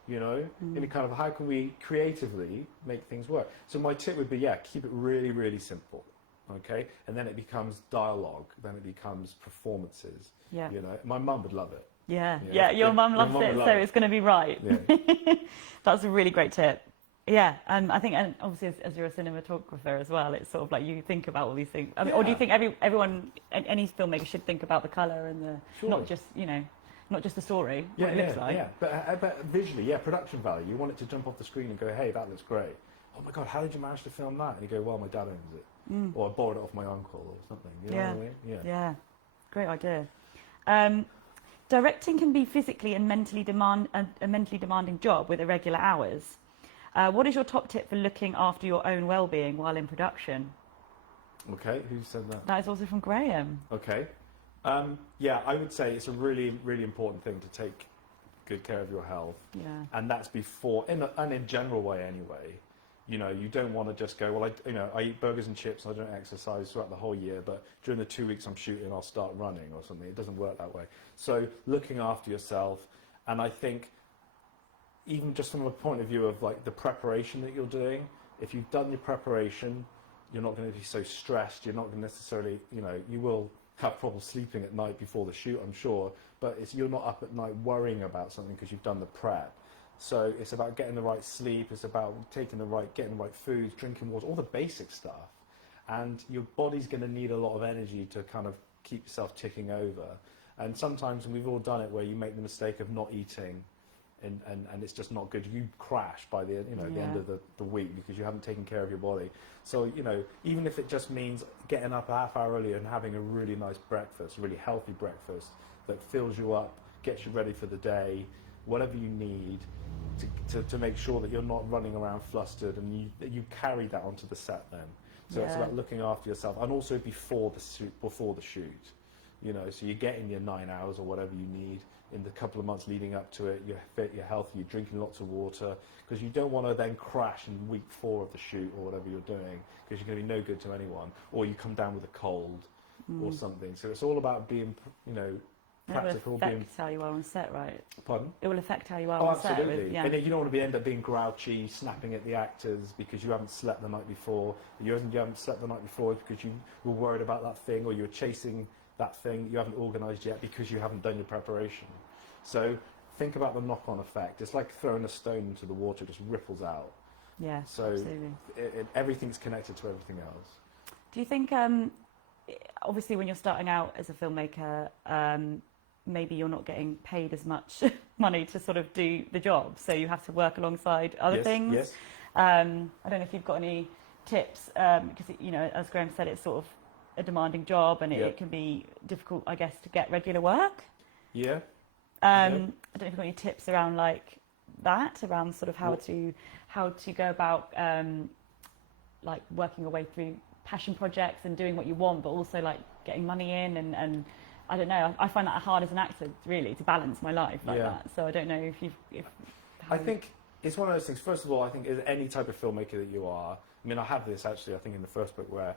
How can we creatively make things work? So my tip would be, keep it really, really simple. Okay, and then it becomes dialogue. Then it becomes performances. Yeah. My mum would love it. Yeah. Your mum loves it, so it's going to be right. Yeah. That's a really great tip. Yeah, I think, and obviously as you're a cinematographer as well, it's sort of like you think about all these things. I mean, or do you think everyone, any filmmaker should think about the colour and not just the story, what it looks like? Yeah, but visually, production value. You want it to jump off the screen and go, hey, that looks great. Oh my God, how did you manage to film that? And you go, well, my dad owns it. Or I borrowed it off my uncle or something. You know what I mean? Yeah. Great idea. directing can be physically and mentally a mentally demanding job with irregular hours. What is your top tip for looking after your own well-being while in production? Okay, who said that? That is also from Graham. Okay. Yeah, I would say it's a really, really important thing to take good care of your health. Yeah. And that's before, in a general way anyway. You know, you don't want to just go, well, I eat burgers and chips and I don't exercise throughout the whole year, but during the 2 weeks I'm shooting, I'll start running or something. It doesn't work that way. So looking after yourself, and I think even just from a point of view of like the preparation that you're doing, if you've done your preparation, you're not going to be so stressed. You're not going to necessarily, you will have trouble sleeping at night before the shoot, I'm sure, but you're not up at night worrying about something because you've done the prep. So it's about getting the right sleep, it's about getting the right foods, drinking water, all the basic stuff. And your body's going to need a lot of energy to kind of keep yourself ticking over. And sometimes, and we've all done it, where you make the mistake of not eating and it's just not good. You crash by the the end of the week because you haven't taken care of your body. So, even if it just means getting up a half hour earlier and having a really nice breakfast, a really healthy breakfast that fills you up, gets you ready for the day, whatever you need, to make sure that you're not running around flustered, and you carry that onto the set then. So it's about looking after yourself, and also before the shoot, so you're getting your 9 hours or whatever you need in the couple of months leading up to it. You're fit, you're healthy, you're drinking lots of water, because you don't want to then crash in week 4 of the shoot or whatever you're doing, because you're going to be no good to anyone, or you come down with a cold or something. So it's all about being, practical. It will affect how you are on set, right? Pardon? It will affect how you are Oh, on set. absolutely. And then you don't want to end up being grouchy, snapping at the actors because you haven't slept the night before. You haven't slept the night before because you were worried about that thing, or you were chasing that thing you haven't organised yet because you haven't done your preparation. So think about the knock-on effect. It's like throwing a stone into the water; it just ripples out. Yeah, so absolutely. Everything's connected to everything else. Do you think, obviously, when you're starting out as a filmmaker, maybe you're not getting paid as much money to sort of do the job, so you have to work alongside other things? Yes. I don't know if you've got any tips, because as Graham said, it's sort of a demanding job, and it can be difficult, I guess, to get regular work. Yeah. I don't know if you've got any tips around like that, around sort of how to go about like working your way through passion projects and doing what you want, but also like getting money in, and I don't know. I find that hard as an actor, really, to balance my life like that. So I don't know I think it's one of those things. First of all, I think as any type of filmmaker that you are, I mean, I have this actually, I think in the first book, where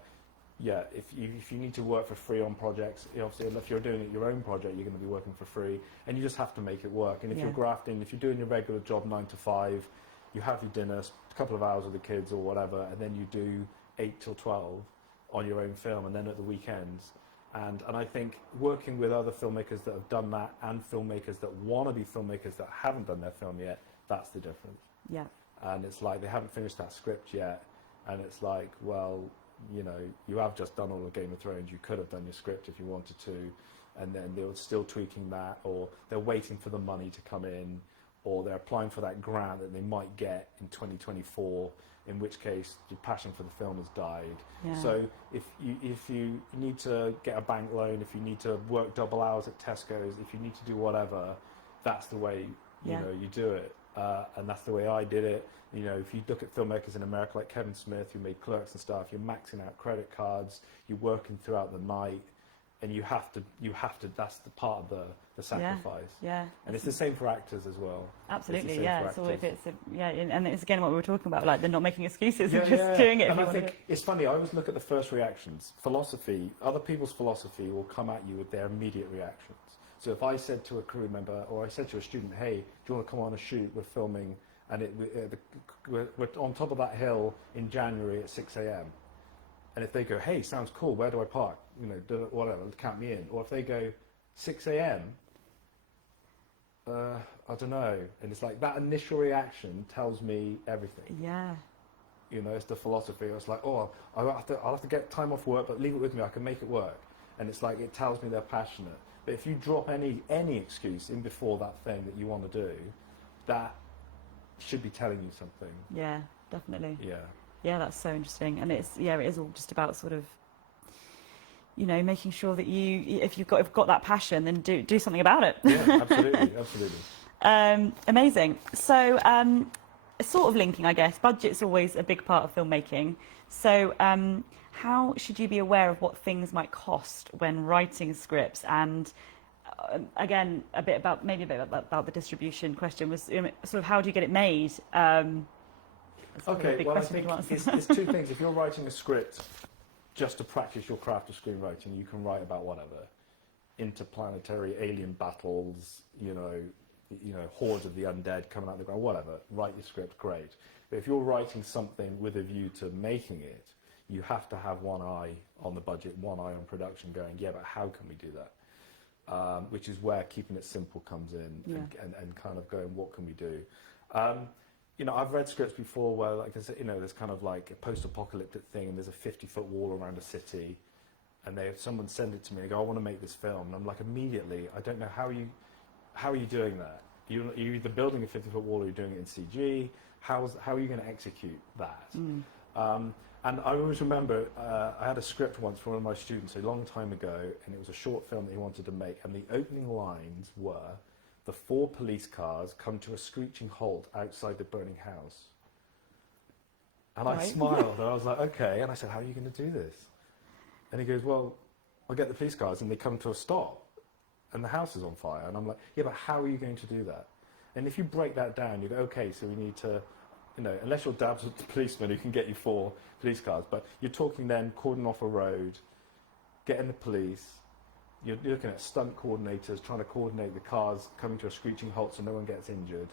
if you need to work for free on projects, obviously if you're doing it your own project, you're going to be working for free, and you just have to make it work. And if you're grafting, if you're doing your regular job 9 to 5, you have your dinner, a couple of hours with the kids or whatever, and then you do 8 till 12 on your own film, and then at the weekends. And I think working with other filmmakers that have done that, and filmmakers that want to be filmmakers that haven't done their film yet, that's the difference. Yeah. And it's like they haven't finished that script yet, and it's like, well, you have just done all of Game of Thrones. You could have done your script if you wanted to, and then they were still tweaking that, or they're waiting for the money to come in, or they're applying for that grant that they might get in 2024, in which case your passion for the film has died. Yeah. So if you need to get a bank loan, if you need to work double hours at Tesco's, if you need to do whatever, that's the way you do it, and that's the way I did it. If you look at filmmakers in America like Kevin Smith, who made Clerks and stuff, you're maxing out credit cards, you're working throughout the night, and you have to. That's the part of the sacrifice. Yeah. And it's the same for actors as well. Absolutely. Yeah. So if it's and it's again what we were talking about, like they're not making excuses and just doing it. And I think it's funny. I always look at the first reactions. Philosophy, other people's philosophy will come at you with their immediate reactions. So if I said to a crew member, or I said to a student, "Hey, do you want to come on a shoot? We're filming, and we're on top of that hill in January at 6 a.m." And if they go, "Hey, sounds cool. Where do I park? Whatever, count me in." Or if they go, 6 a.m., I don't know. And it's like that initial reaction tells me everything. Yeah. It's the philosophy. It's like, oh, I'll have to get time off work, but leave it with me. I can make it work. And it's like, it tells me they're passionate. But if you drop any excuse in before that thing that you want to do, that should be telling you something. Yeah, definitely. Yeah. Yeah, that's so interesting. And it is all just about sort of you know, making sure that if you've got that passion, then do something about it. Yeah, absolutely, absolutely. Amazing. So, sort of linking, I guess, budget's always a big part of filmmaking. So, how should you be aware of what things might cost when writing scripts? And again, a bit about the distribution question was sort of how do you get it made? Okay, well, I think it's two things. If you're writing a script just to practice your craft of screenwriting, you can write about whatever, interplanetary alien battles, you know, hordes of the undead coming out of the ground, whatever. Write your script, great. But if you're writing something with a view to making it, you have to have one eye on the budget, one eye on production, going, yeah, but how can we do that? Which is where keeping it simple comes in, and kind of going, what can we do? You know, I've read scripts before where, like I said, you know, there's kind of like a post-apocalyptic thing, and there's a 50-foot wall around a city, and someone send it to me and go, I want to make this film, and I'm like, immediately, I don't know how are you doing that? You're either building a 50-foot wall or you're doing it in CG. How are you going to execute that? And I always remember I had a script once for one of my students a long time ago, and it was a short film that he wanted to make, and the opening lines were, the 4 police cars come to a screeching halt outside the burning house. And I smiled, and I was like, okay. And I said, how are you going to do this? And he goes, well, I'll get the police cars, and they come to a stop, and the house is on fire. And I'm like, yeah, but how are you going to do that? And if you break that down, you go, okay, so we need to, you know, unless you're dabs with the policeman who can get you 4 police cars, but you're talking then cordon off a road, getting the police, you're looking at stunt coordinators trying to coordinate the cars coming to a screeching halt so no one gets injured.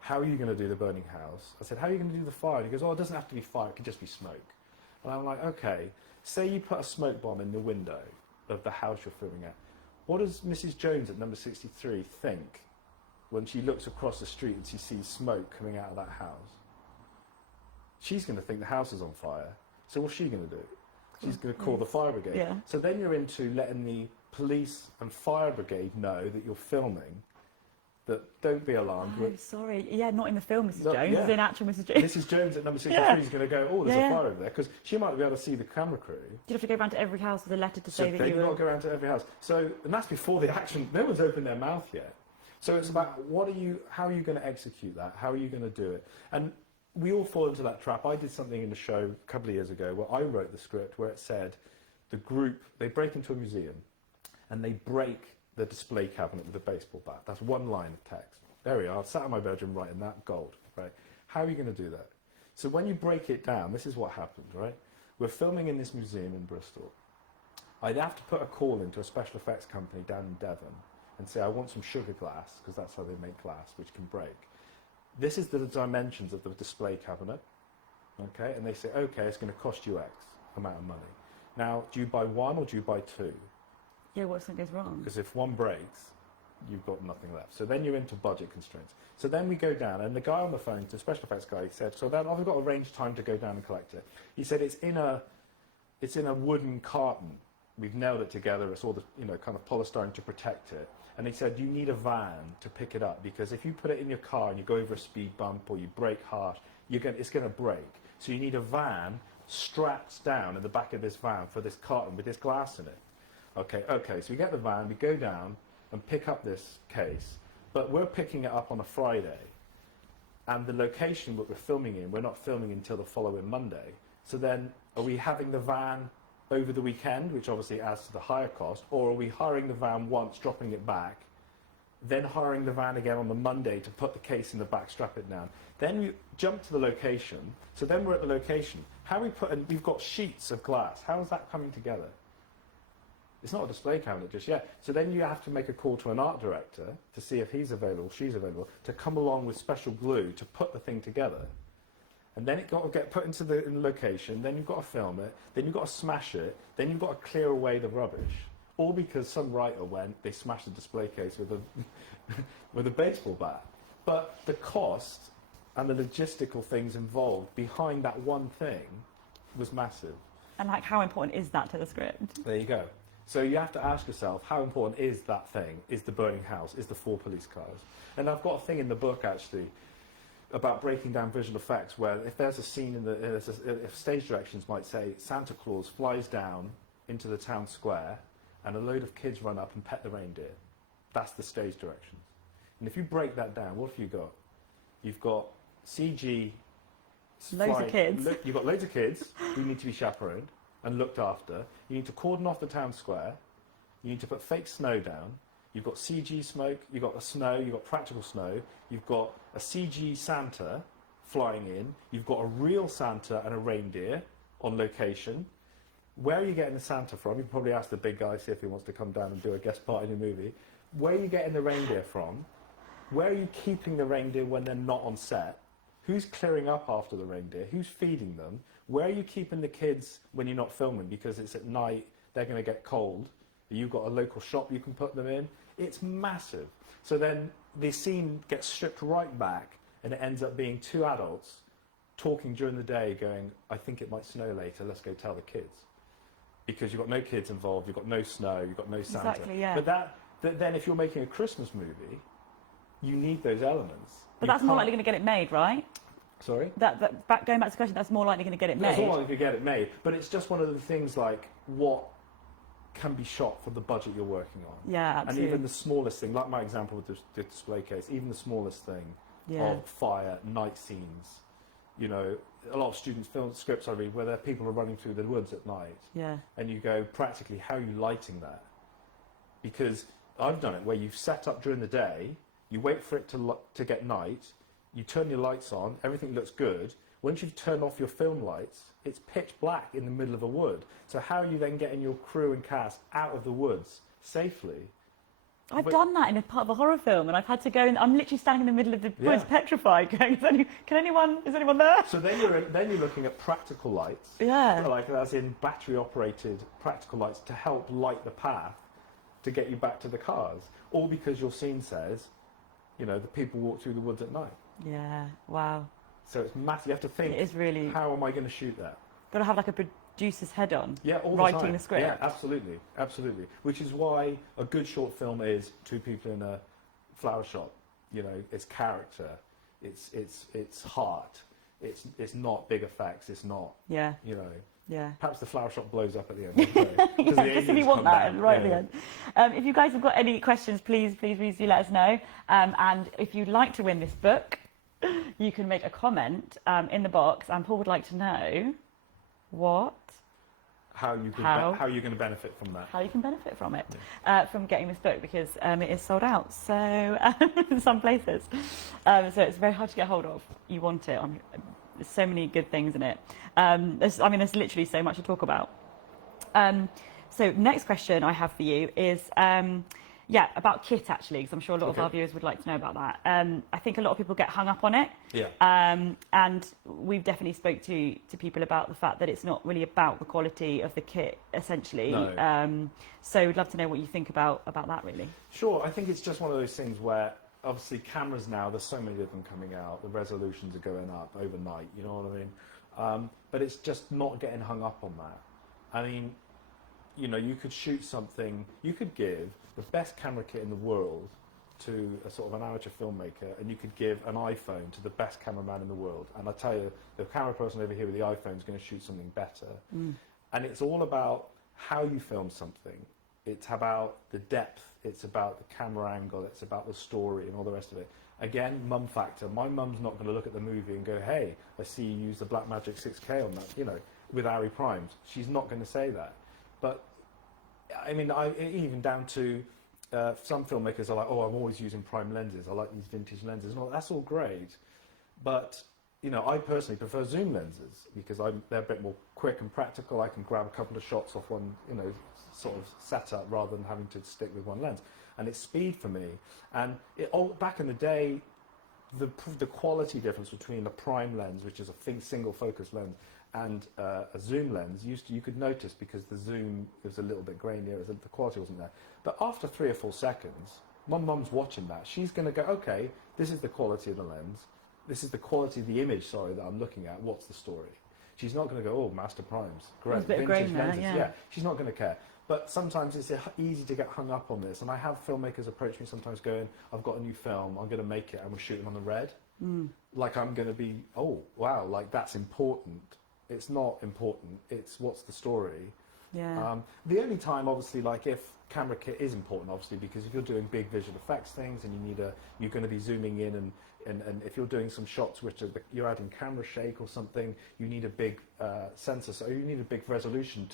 How are you going to do the burning house? I said, how are you going to do the fire? And he goes, oh, it doesn't have to be fire, it could just be smoke. And I'm like, okay, say you put a smoke bomb in the window of the house you're filming at. What does Mrs. Jones at number 63 think when she looks across the street and she sees smoke coming out of that house? She's going to think the house is on fire. So what's she going to do? She's going to call the fire brigade. Yeah. So then you're into letting the police and fire brigade know that you're filming, that don't be alarmed. Oh, sorry. Yeah, not in the film, Mrs. No, Jones. yeah. It's in actual Mrs. Jones. Mrs. Jones at number 63 is going to go, oh, there's Yeah. a fire over there, because she might be able to see the camera crew. You'd have to go around to every house with a letter to So say that they've you got to were... go around to every house. So, and that's before the action. No one's opened their mouth yet. So it's about how are you going to execute that? How are you going to do it? And we all fall into that trap. I did something in the show a couple of years ago where I wrote the script where it said the group, they break into a museum and they break the display cabinet with a baseball bat. That's one line of text. There we are. I sat in my bedroom writing that, gold, right? How are you going to do that? So when you break it down, this is what happened, right? We're filming in this museum in Bristol. I'd have to put a call into a special effects company down in Devon and say, I want some sugar glass, because that's how they make glass, which can break. This is the dimensions of the display cabinet, okay? And they say, okay, it's going to cost you X amount of money. Now, do you buy one or do you buy 2? Yeah, what if something goes wrong? Because if one breaks, you've got nothing left. So then you're into budget constraints. So then we go down, and the guy on the phone, the special effects guy, said, so then I've got arranged time to go down and collect it. He said, it's in a wooden carton. We've nailed it together. It's all the, kind of polystyrene to protect it. And he said, you need a van to pick it up, because if you put it in your car and you go over a speed bump or you brake harsh, it's going to break. So you need a van strapped down in the back of this van for this carton with this glass in it. Okay, so we get the van, we go down and pick up this case, but we're picking it up on a Friday, and the location that we're filming in, we're not filming until the following Monday. So then, are we having the van over the weekend, which obviously adds to the higher cost, or are we hiring the van once, dropping it back, then hiring the van again on the Monday to put the case in the back, strap it down? Then we jump to the location, so then we're at the location. We've got sheets of glass. How is that coming together? It's not a display cabinet just yet. So then you have to make a call to an art director to see if he's available, she's available, to come along with special glue to put the thing together. And then it's got to get put in the location, then you've got to film it, then you've got to smash it, then you've got to clear away the rubbish. All because some writer they smashed the display case with a baseball bat. But the cost and the logistical things involved behind that one thing was massive. And how important is that to the script? There you go. So you have to ask yourself, how important is that thing? Is the burning house? Is the 4 police cars? And I've got a thing in the book, actually, about breaking down visual effects, where if there's a scene if stage directions might say Santa Claus flies down into the town square and a load of kids run up and pet the reindeer. That's the stage directions. And if you break that down, what have you got? You've got CG. Loads of kids. You've got loads of kids who need to be chaperoned and looked after. You need to cordon off the town square. You need to put fake snow down. You've got CG smoke. You've got the snow. You've got practical snow. You've got a CG Santa flying in. You've got a real Santa and a reindeer on location. Where are you getting the Santa from? You probably ask the big guy, see if he wants to come down and do a guest part in your movie. Where are you getting the reindeer from? Where are you keeping the reindeer when they're not on set? Who's clearing up after the reindeer? Who's feeding them? Where are you keeping the kids when you're not filming? Because it's at night, they're going to get cold. You've got a local shop you can put them in. It's massive. So then the scene gets stripped right back, and it ends up being two adults talking during the day going, I think it might snow later, let's go tell the kids. Because you've got no kids involved, you've got no snow, you've got no Santa. Exactly, yeah. But then if you're making a Christmas movie, you need those elements. But that's more likely going to get it made, right? Sorry? Going back to the question, that's more likely going to get it made. That's more likely to get it made. But it's just one of the things like what can be shot for the budget you're working on. Yeah, absolutely. And even the smallest thing, like my example with the display case, even the smallest thing of fire, night scenes. You know, a lot of students' film scripts I read where people are running through the woods at night. Yeah. And you go, practically, how are you lighting that? Because I've done it where you've set up during the day, you wait for it to get night, you turn your lights on, everything looks good. Once you've turned off your film lights, it's pitch black in the middle of a wood. So how are you then getting your crew and cast out of the woods safely? I've done that in a part of a horror film, and I've had to go, and I'm literally standing in the middle of the woods, petrified, going, is anyone there? So then you're looking at practical lights, like as in battery-operated practical lights to help light the path to get you back to the cars, all because your scene says, you know, the people walk through the woods at night. Yeah, wow. So it's massive. You have to think, it is really, how am I going to shoot that? Got to have like a producer's head on, all writing the time. the script. Yeah, absolutely, absolutely. Which is why a good short film is two people in a flower shop. You know, it's character, it's heart. It's not big effects. It's not. You know. Yeah. Perhaps the flower shop blows up at the end. Just if you want that, right at the end. If you guys have got any questions, please do let us know. And if you'd like to win this book, you can make a comment in the box. And Paul would like to know how you're going to benefit from that. How you can benefit from it, from getting this book, because it is sold out. So in some places, so it's very hard to get hold of. You want it. There's so many good things in it. There's literally so much to talk about. So next question I have for you is, about kit, actually, because I'm sure a lot of our viewers would like to know about that. I think a lot of people get hung up on it. And we've definitely spoke to people about the fact that it's not really about the quality of the kit, essentially. No. So we'd love to know what you think about that, really. Sure. I think it's just one of those things where, obviously, cameras now, there's so many of them coming out, the resolutions are going up overnight, you know what I mean? But it's just not getting hung up on that. I mean, you know, you could shoot something, you could give the best camera kit in the world to a sort of an amateur filmmaker, and you could give an iPhone to the best cameraman in the world. And I tell you, the camera person over here with the iPhone is going to shoot something better. And it's all about how you film something. It's about the depth, it's about the camera angle, it's about the story and all the rest of it. Again, mum factor. My mum's not going to look at the movie and go, hey, I see you use the Blackmagic 6K on that, you know, with Ari primes. She's not going to say that. But, I mean, even down to some filmmakers are like, oh, I'm always using prime lenses. I like these vintage lenses. And all, that's all great. But, you know, I personally prefer zoom lenses because they're a bit more quick and practical. I can grab a couple of shots off one, you know, sort of setup rather than having to stick with one lens. And it's speed for me. And back in the day, the quality difference between a prime lens, which is a single focus lens, and a zoom lens, you could notice because the zoom was a little bit grainier, the quality wasn't there. But after 3 or 4 seconds, my mum's watching that. She's going to go, okay, this is the quality of the lens. This is the quality of the image, that I'm looking at. What's the story? She's not going to go, oh, master primes. Great. There's a bit Vintage of grain lenses. there, yeah. She's not going to care. But sometimes it's easy to get hung up on this. And I have filmmakers approach me sometimes going, I've got a new film, I'm going to make it, and we're shooting on the red. Like I'm going to be, oh, wow, like that's important. It's not important. It's what's the story. Yeah. The only time, obviously, like if camera kit is important, obviously, because if you're doing big visual effects things and you're going to be zooming in and if you're doing some shots which you're adding camera shake or something, you need a big sensor, so you need a big resolution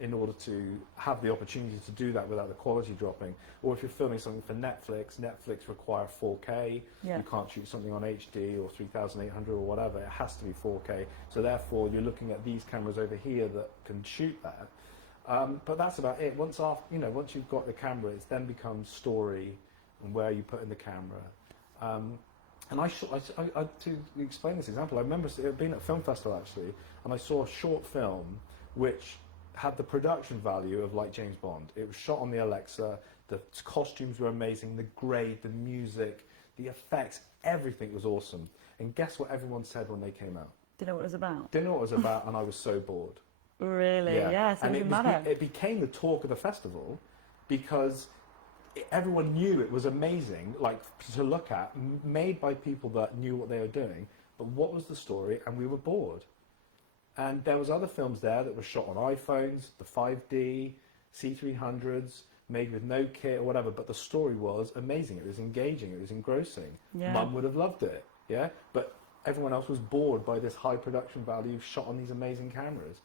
in order to have the opportunity to do that without the quality dropping. Or if you're filming something for Netflix require 4K. Yeah. You can't shoot something on HD or 3800 or whatever. It has to be 4K. So therefore, you're looking at these cameras over here that can shoot that. But that's about it. Once you've got the camera, it then becomes story and where you put in the camera. And to explain this example, I remember being at a film festival actually, and I saw a short film which had the production value of like James Bond. It was shot on the Alexa, the costumes were amazing, the grade, the music, the effects, everything was awesome. And guess what everyone said when they came out? Didn't know what it was about. Didn't know what it was about, and I was so bored. Really? Yeah, so it didn't matter. It became the talk of the festival because everyone knew it was amazing, like to look at, made by people that knew what they were doing. But what was the story? And we were bored. And there was other films there that were shot on iPhones, the 5D, C300s, made with no kit or whatever. But the story was amazing. It was engaging. It was engrossing. Yeah. Mum would have loved it. Yeah. But everyone else was bored by this high production value shot on these amazing cameras.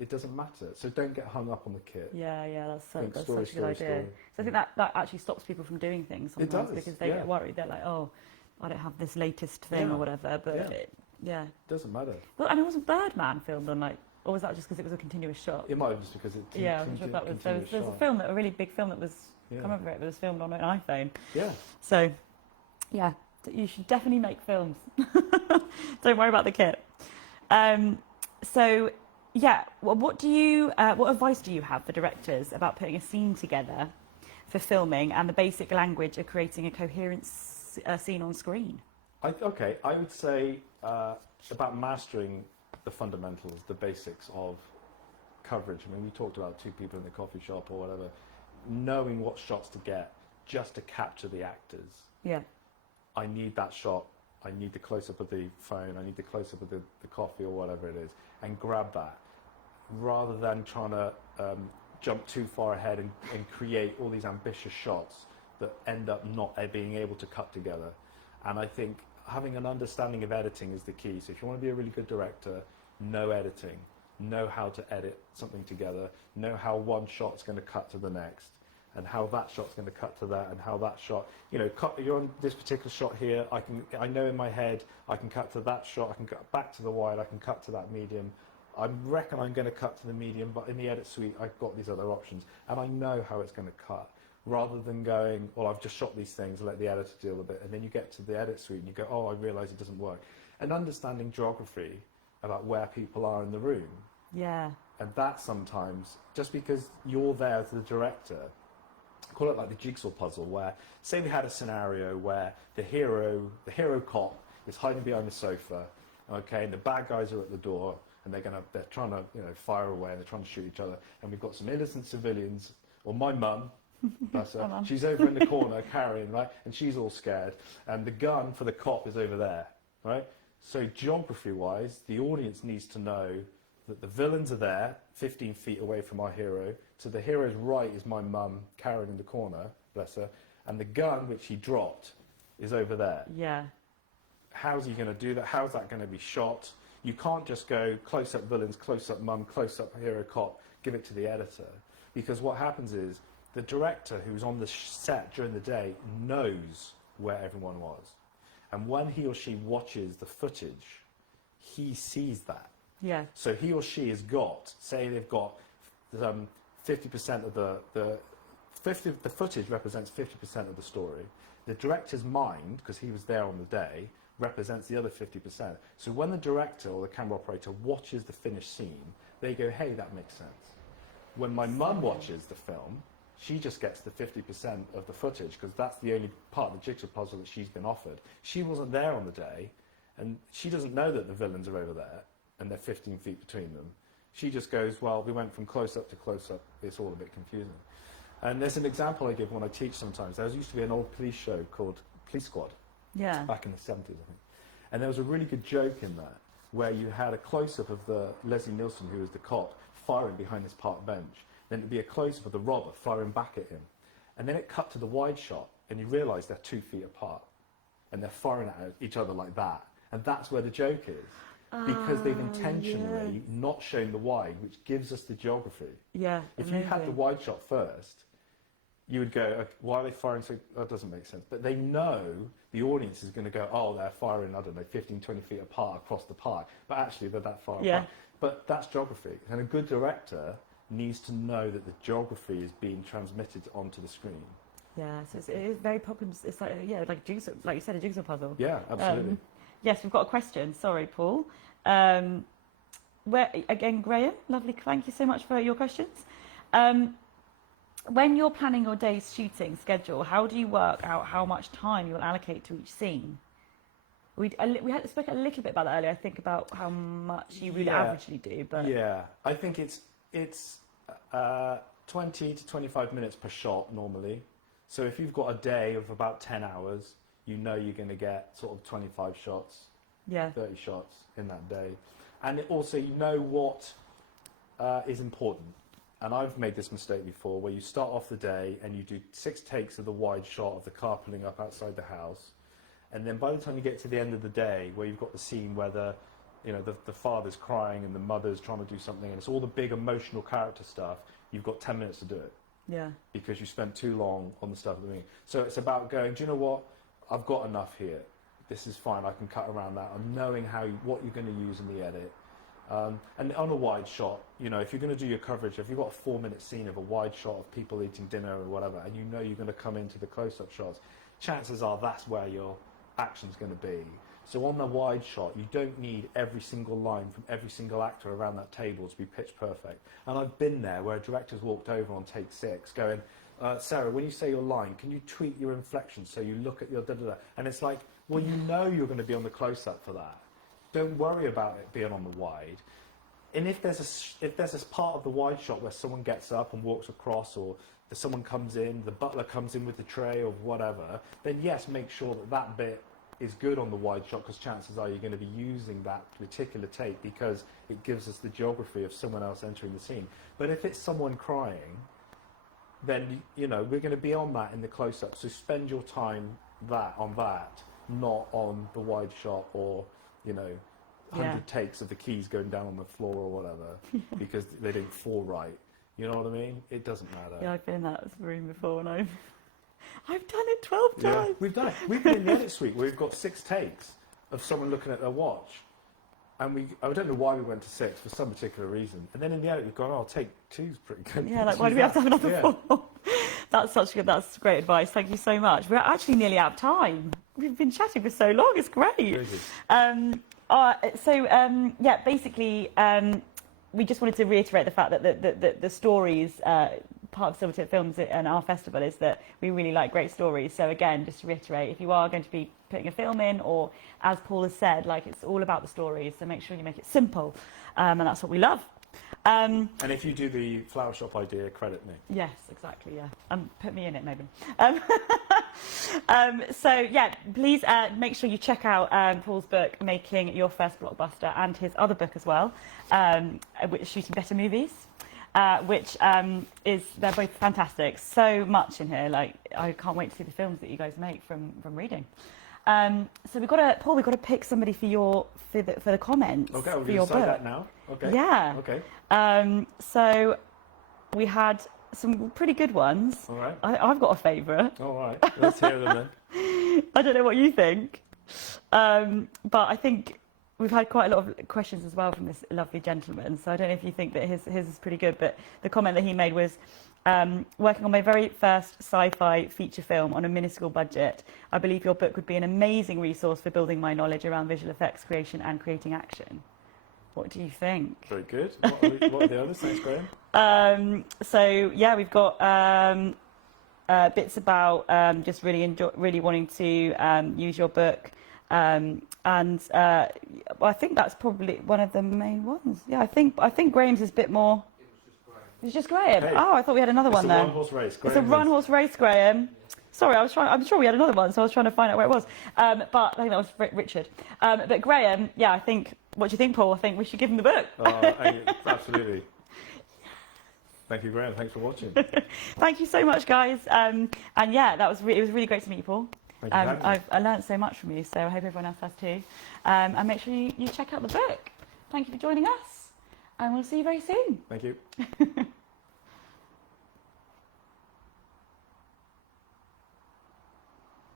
It doesn't matter. So don't get hung up on the kit. Yeah, that's Story, such a good idea. story. So I think that actually stops people from doing things sometimes. It does, because they get worried. They're like, oh, I don't have this latest thing or whatever. But It doesn't matter. Well, and it wasn't Birdman filmed on or was that just because it was a continuous shot? It might have just because it. I'm sure that was. There's a film, a really big film that was. I can't remember it, but it was filmed on an iPhone. Yeah. So, yeah, you should definitely make films. Don't worry about the kit. So, yeah, what advice do you have for directors about putting a scene together for filming and the basic language of creating a coherent scene on screen? I would say about mastering the fundamentals, the basics of coverage. I mean, we talked about two people in the coffee shop or whatever, knowing what shots to get just to capture the actors. Yeah. I need that shot. I need the close-up of the phone. I need the close-up of the coffee or whatever it is, and grab that, rather than trying to jump too far ahead and create all these ambitious shots that end up not being able to cut together. And I think having an understanding of editing is the key. So if you want to be a really good director, know editing, know how to edit something together, know how one shot's going to cut to the next, and how that shot's going to cut to that, and how that shot, you're on this particular shot here, I know in my head, I can cut to that shot, I can cut back to the wide, I can cut to that medium. I reckon I'm going to cut to the medium, but in the edit suite, I've got these other options, and I know how it's going to cut. Rather than going, well, I've just shot these things, let the editor deal with it, and then you get to the edit suite and you go, oh, I realise it doesn't work. And understanding geography about where people are in the room. Yeah. And that sometimes, just because you're there as the director, call it like the jigsaw puzzle, where, say we had a scenario where the hero cop is hiding behind the sofa, okay, and the bad guys are at the door, and they're trying to, fire away, and they're trying to shoot each other, and we've got some innocent civilians, or my mum, that's her. She's over in the corner carrying, right? And she's all scared. And the gun for the cop is over there, right? So geography-wise, the audience needs to know that the villains are there, 15 feet away from our hero. To the hero's right is my mum carried in the corner, bless her. And the gun, which he dropped, is over there. Yeah. How's he going to do that? How's that going to be shot? You can't just go close-up villains, close-up mum, close-up hero cop, give it to the editor. Because what happens is, the director who's on the set during the day knows where everyone was. And when he or she watches the footage, he sees that. Yeah. So he or she has got, say they've got 50% of the footage represents 50% of the story. The director's mind, because he was there on the day, represents the other 50%. So when the director or the camera operator watches the finished scene, they go, hey, that makes sense. When my mum watches the film, she just gets the 50% of the footage because that's the only part of the jigsaw puzzle that she's been offered. She wasn't there on the day, and she doesn't know that the villains are over there and they're 15 feet between them. She just goes, well, we went from close-up to close-up. It's all a bit confusing. And there's an example I give when I teach sometimes. There used to be an old police show called Police Squad back in the 70s, I think. And there was a really good joke in that where you had a close-up of the Leslie Nielsen, who was the cop, firing behind this park bench. Then it'd be a close-up of the robber firing back at him. And then it cut to the wide shot, and you realise they're 2 feet apart. And they're firing at each other like that. And that's where the joke is. Because they've intentionally not shown the wide, which gives us the geography. Yeah. If you had the wide shot first, you would go, okay, why are they firing so... That doesn't make sense. But they know the audience is going to go, oh, they're firing, I don't know, 15, 20 feet apart across the park. But actually, they're that far apart. But that's geography. And a good director needs to know that the geography is being transmitted onto the screen. Yeah, so it is very problem. It's like, like a jigsaw, like you said, a jigsaw puzzle. Yeah, absolutely. Yes, we've got a question. Sorry, Paul. Again, Graham, lovely. Thank you so much for your questions. When you're planning your day's shooting schedule, how do you work out how much time you will allocate to each scene? We had spoke a little bit about that earlier. I think about how much you would averagely do, but I think it's 20 to 25 minutes per shot normally. So if you've got a day of about 10 hours, you know you're going to get sort of 25 shots, 30 shots in that day. And also you know what is important. And I've made this mistake before where you start off the day and you do 6 takes of the wide shot of the car pulling up outside the house. And then by the time you get to the end of the day where you've got the scene where the father's crying and the mother's trying to do something and it's all the big emotional character stuff, you've got 10 minutes to do it. Yeah. Because you spent too long on the stuff at the beginning. So it's about going, do you know what? I've got enough here. This is fine. I can cut around that. I'm knowing what you're going to use in the edit. And on a wide shot, if you're going to do your coverage, if you've got a 4-minute scene of a wide shot of people eating dinner or whatever, and you're going to come into the close-up shots, chances are that's where your action's going to be. So on the wide shot, you don't need every single line from every single actor around that table to be pitch perfect. And I've been there where a director's walked over on take 6 going, Sarah, when you say your line, can you tweak your inflection so you look at your da-da-da? And it's like, well, you're going to be on the close-up for that. Don't worry about it being on the wide. And if there's a part of the wide shot where someone gets up and walks across, or someone comes in, the butler comes in with the tray or whatever, then yes, make sure that bit is good on the wide shot, because chances are you're going to be using that particular take because it gives us the geography of someone else entering the scene. But if it's someone crying, then we're going to be on that in the close-up. So spend your time on that, not on the wide shot or 100 takes of the keys going down on the floor or whatever because they didn't fall right. You know what I mean? It doesn't matter. Yeah, I've been in that room before and I've done it 12 times. Yeah, we've done it. We've been in the edit suite where we've got 6 takes of someone looking at their watch. And I don't know why we went to 6 for some particular reason. And then in the edit we've gone, take 2's pretty good. Yeah, like why do we have to have another 4? That's great advice. Thank you so much. We're actually nearly out of time. We've been chatting for so long. It's great. Basically, we just wanted to reiterate the fact that the stories, part of Silvertip Films and our festival is that we really like great stories. So again, just to reiterate, if you are going to be putting a film in, or as Paul has said, it's all about the stories. So make sure you make it simple, and that's what we love. And if you do the flower shop idea, credit me. Yes, exactly. Yeah, put me in it, maybe. Please make sure you check out Paul's book, Making Your First Blockbuster, and his other book as well, which is Shooting Better Movies, they're both fantastic. So much in here. I can't wait to see the films that you guys make from reading. So we've got to pick somebody for the comments. Okay, we'll for your decide book. that now. Okay. Yeah. Okay. So we had some pretty good ones. All right. I've got a favourite. All right. Let's hear them then. I don't know what you think, but I think we've had quite a lot of questions as well from this lovely gentleman. So I don't know if you think that his is pretty good, but the comment that he made was, working on my very first sci-fi feature film on a minuscule budget, I believe your book would be an amazing resource for building my knowledge around visual effects creation and creating action. What do you think? Very good. What are the others? Thanks, Graham. We've got bits about just really wanting to use your book, and I think that's probably one of the main ones. Yeah, I think Graham's is a bit more. It's just Graham. Hey, oh, I thought we had another one there. It's a one-horse race. It's a one-horse race, Graham. Sorry, I'm sure we had another one, so I was trying to find out where it was. But I think that was Richard. But Graham, I think. What do you think, Paul? I think we should give him the book. Absolutely. Thank you, Graham. Thanks for watching. Thank you so much, guys. And yeah, it was really great to meet you, Paul. Thank you for having me. I learned so much from you, so I hope everyone else has too. And make sure you check out the book. Thank you for joining us, and we'll see you very soon. Thank you.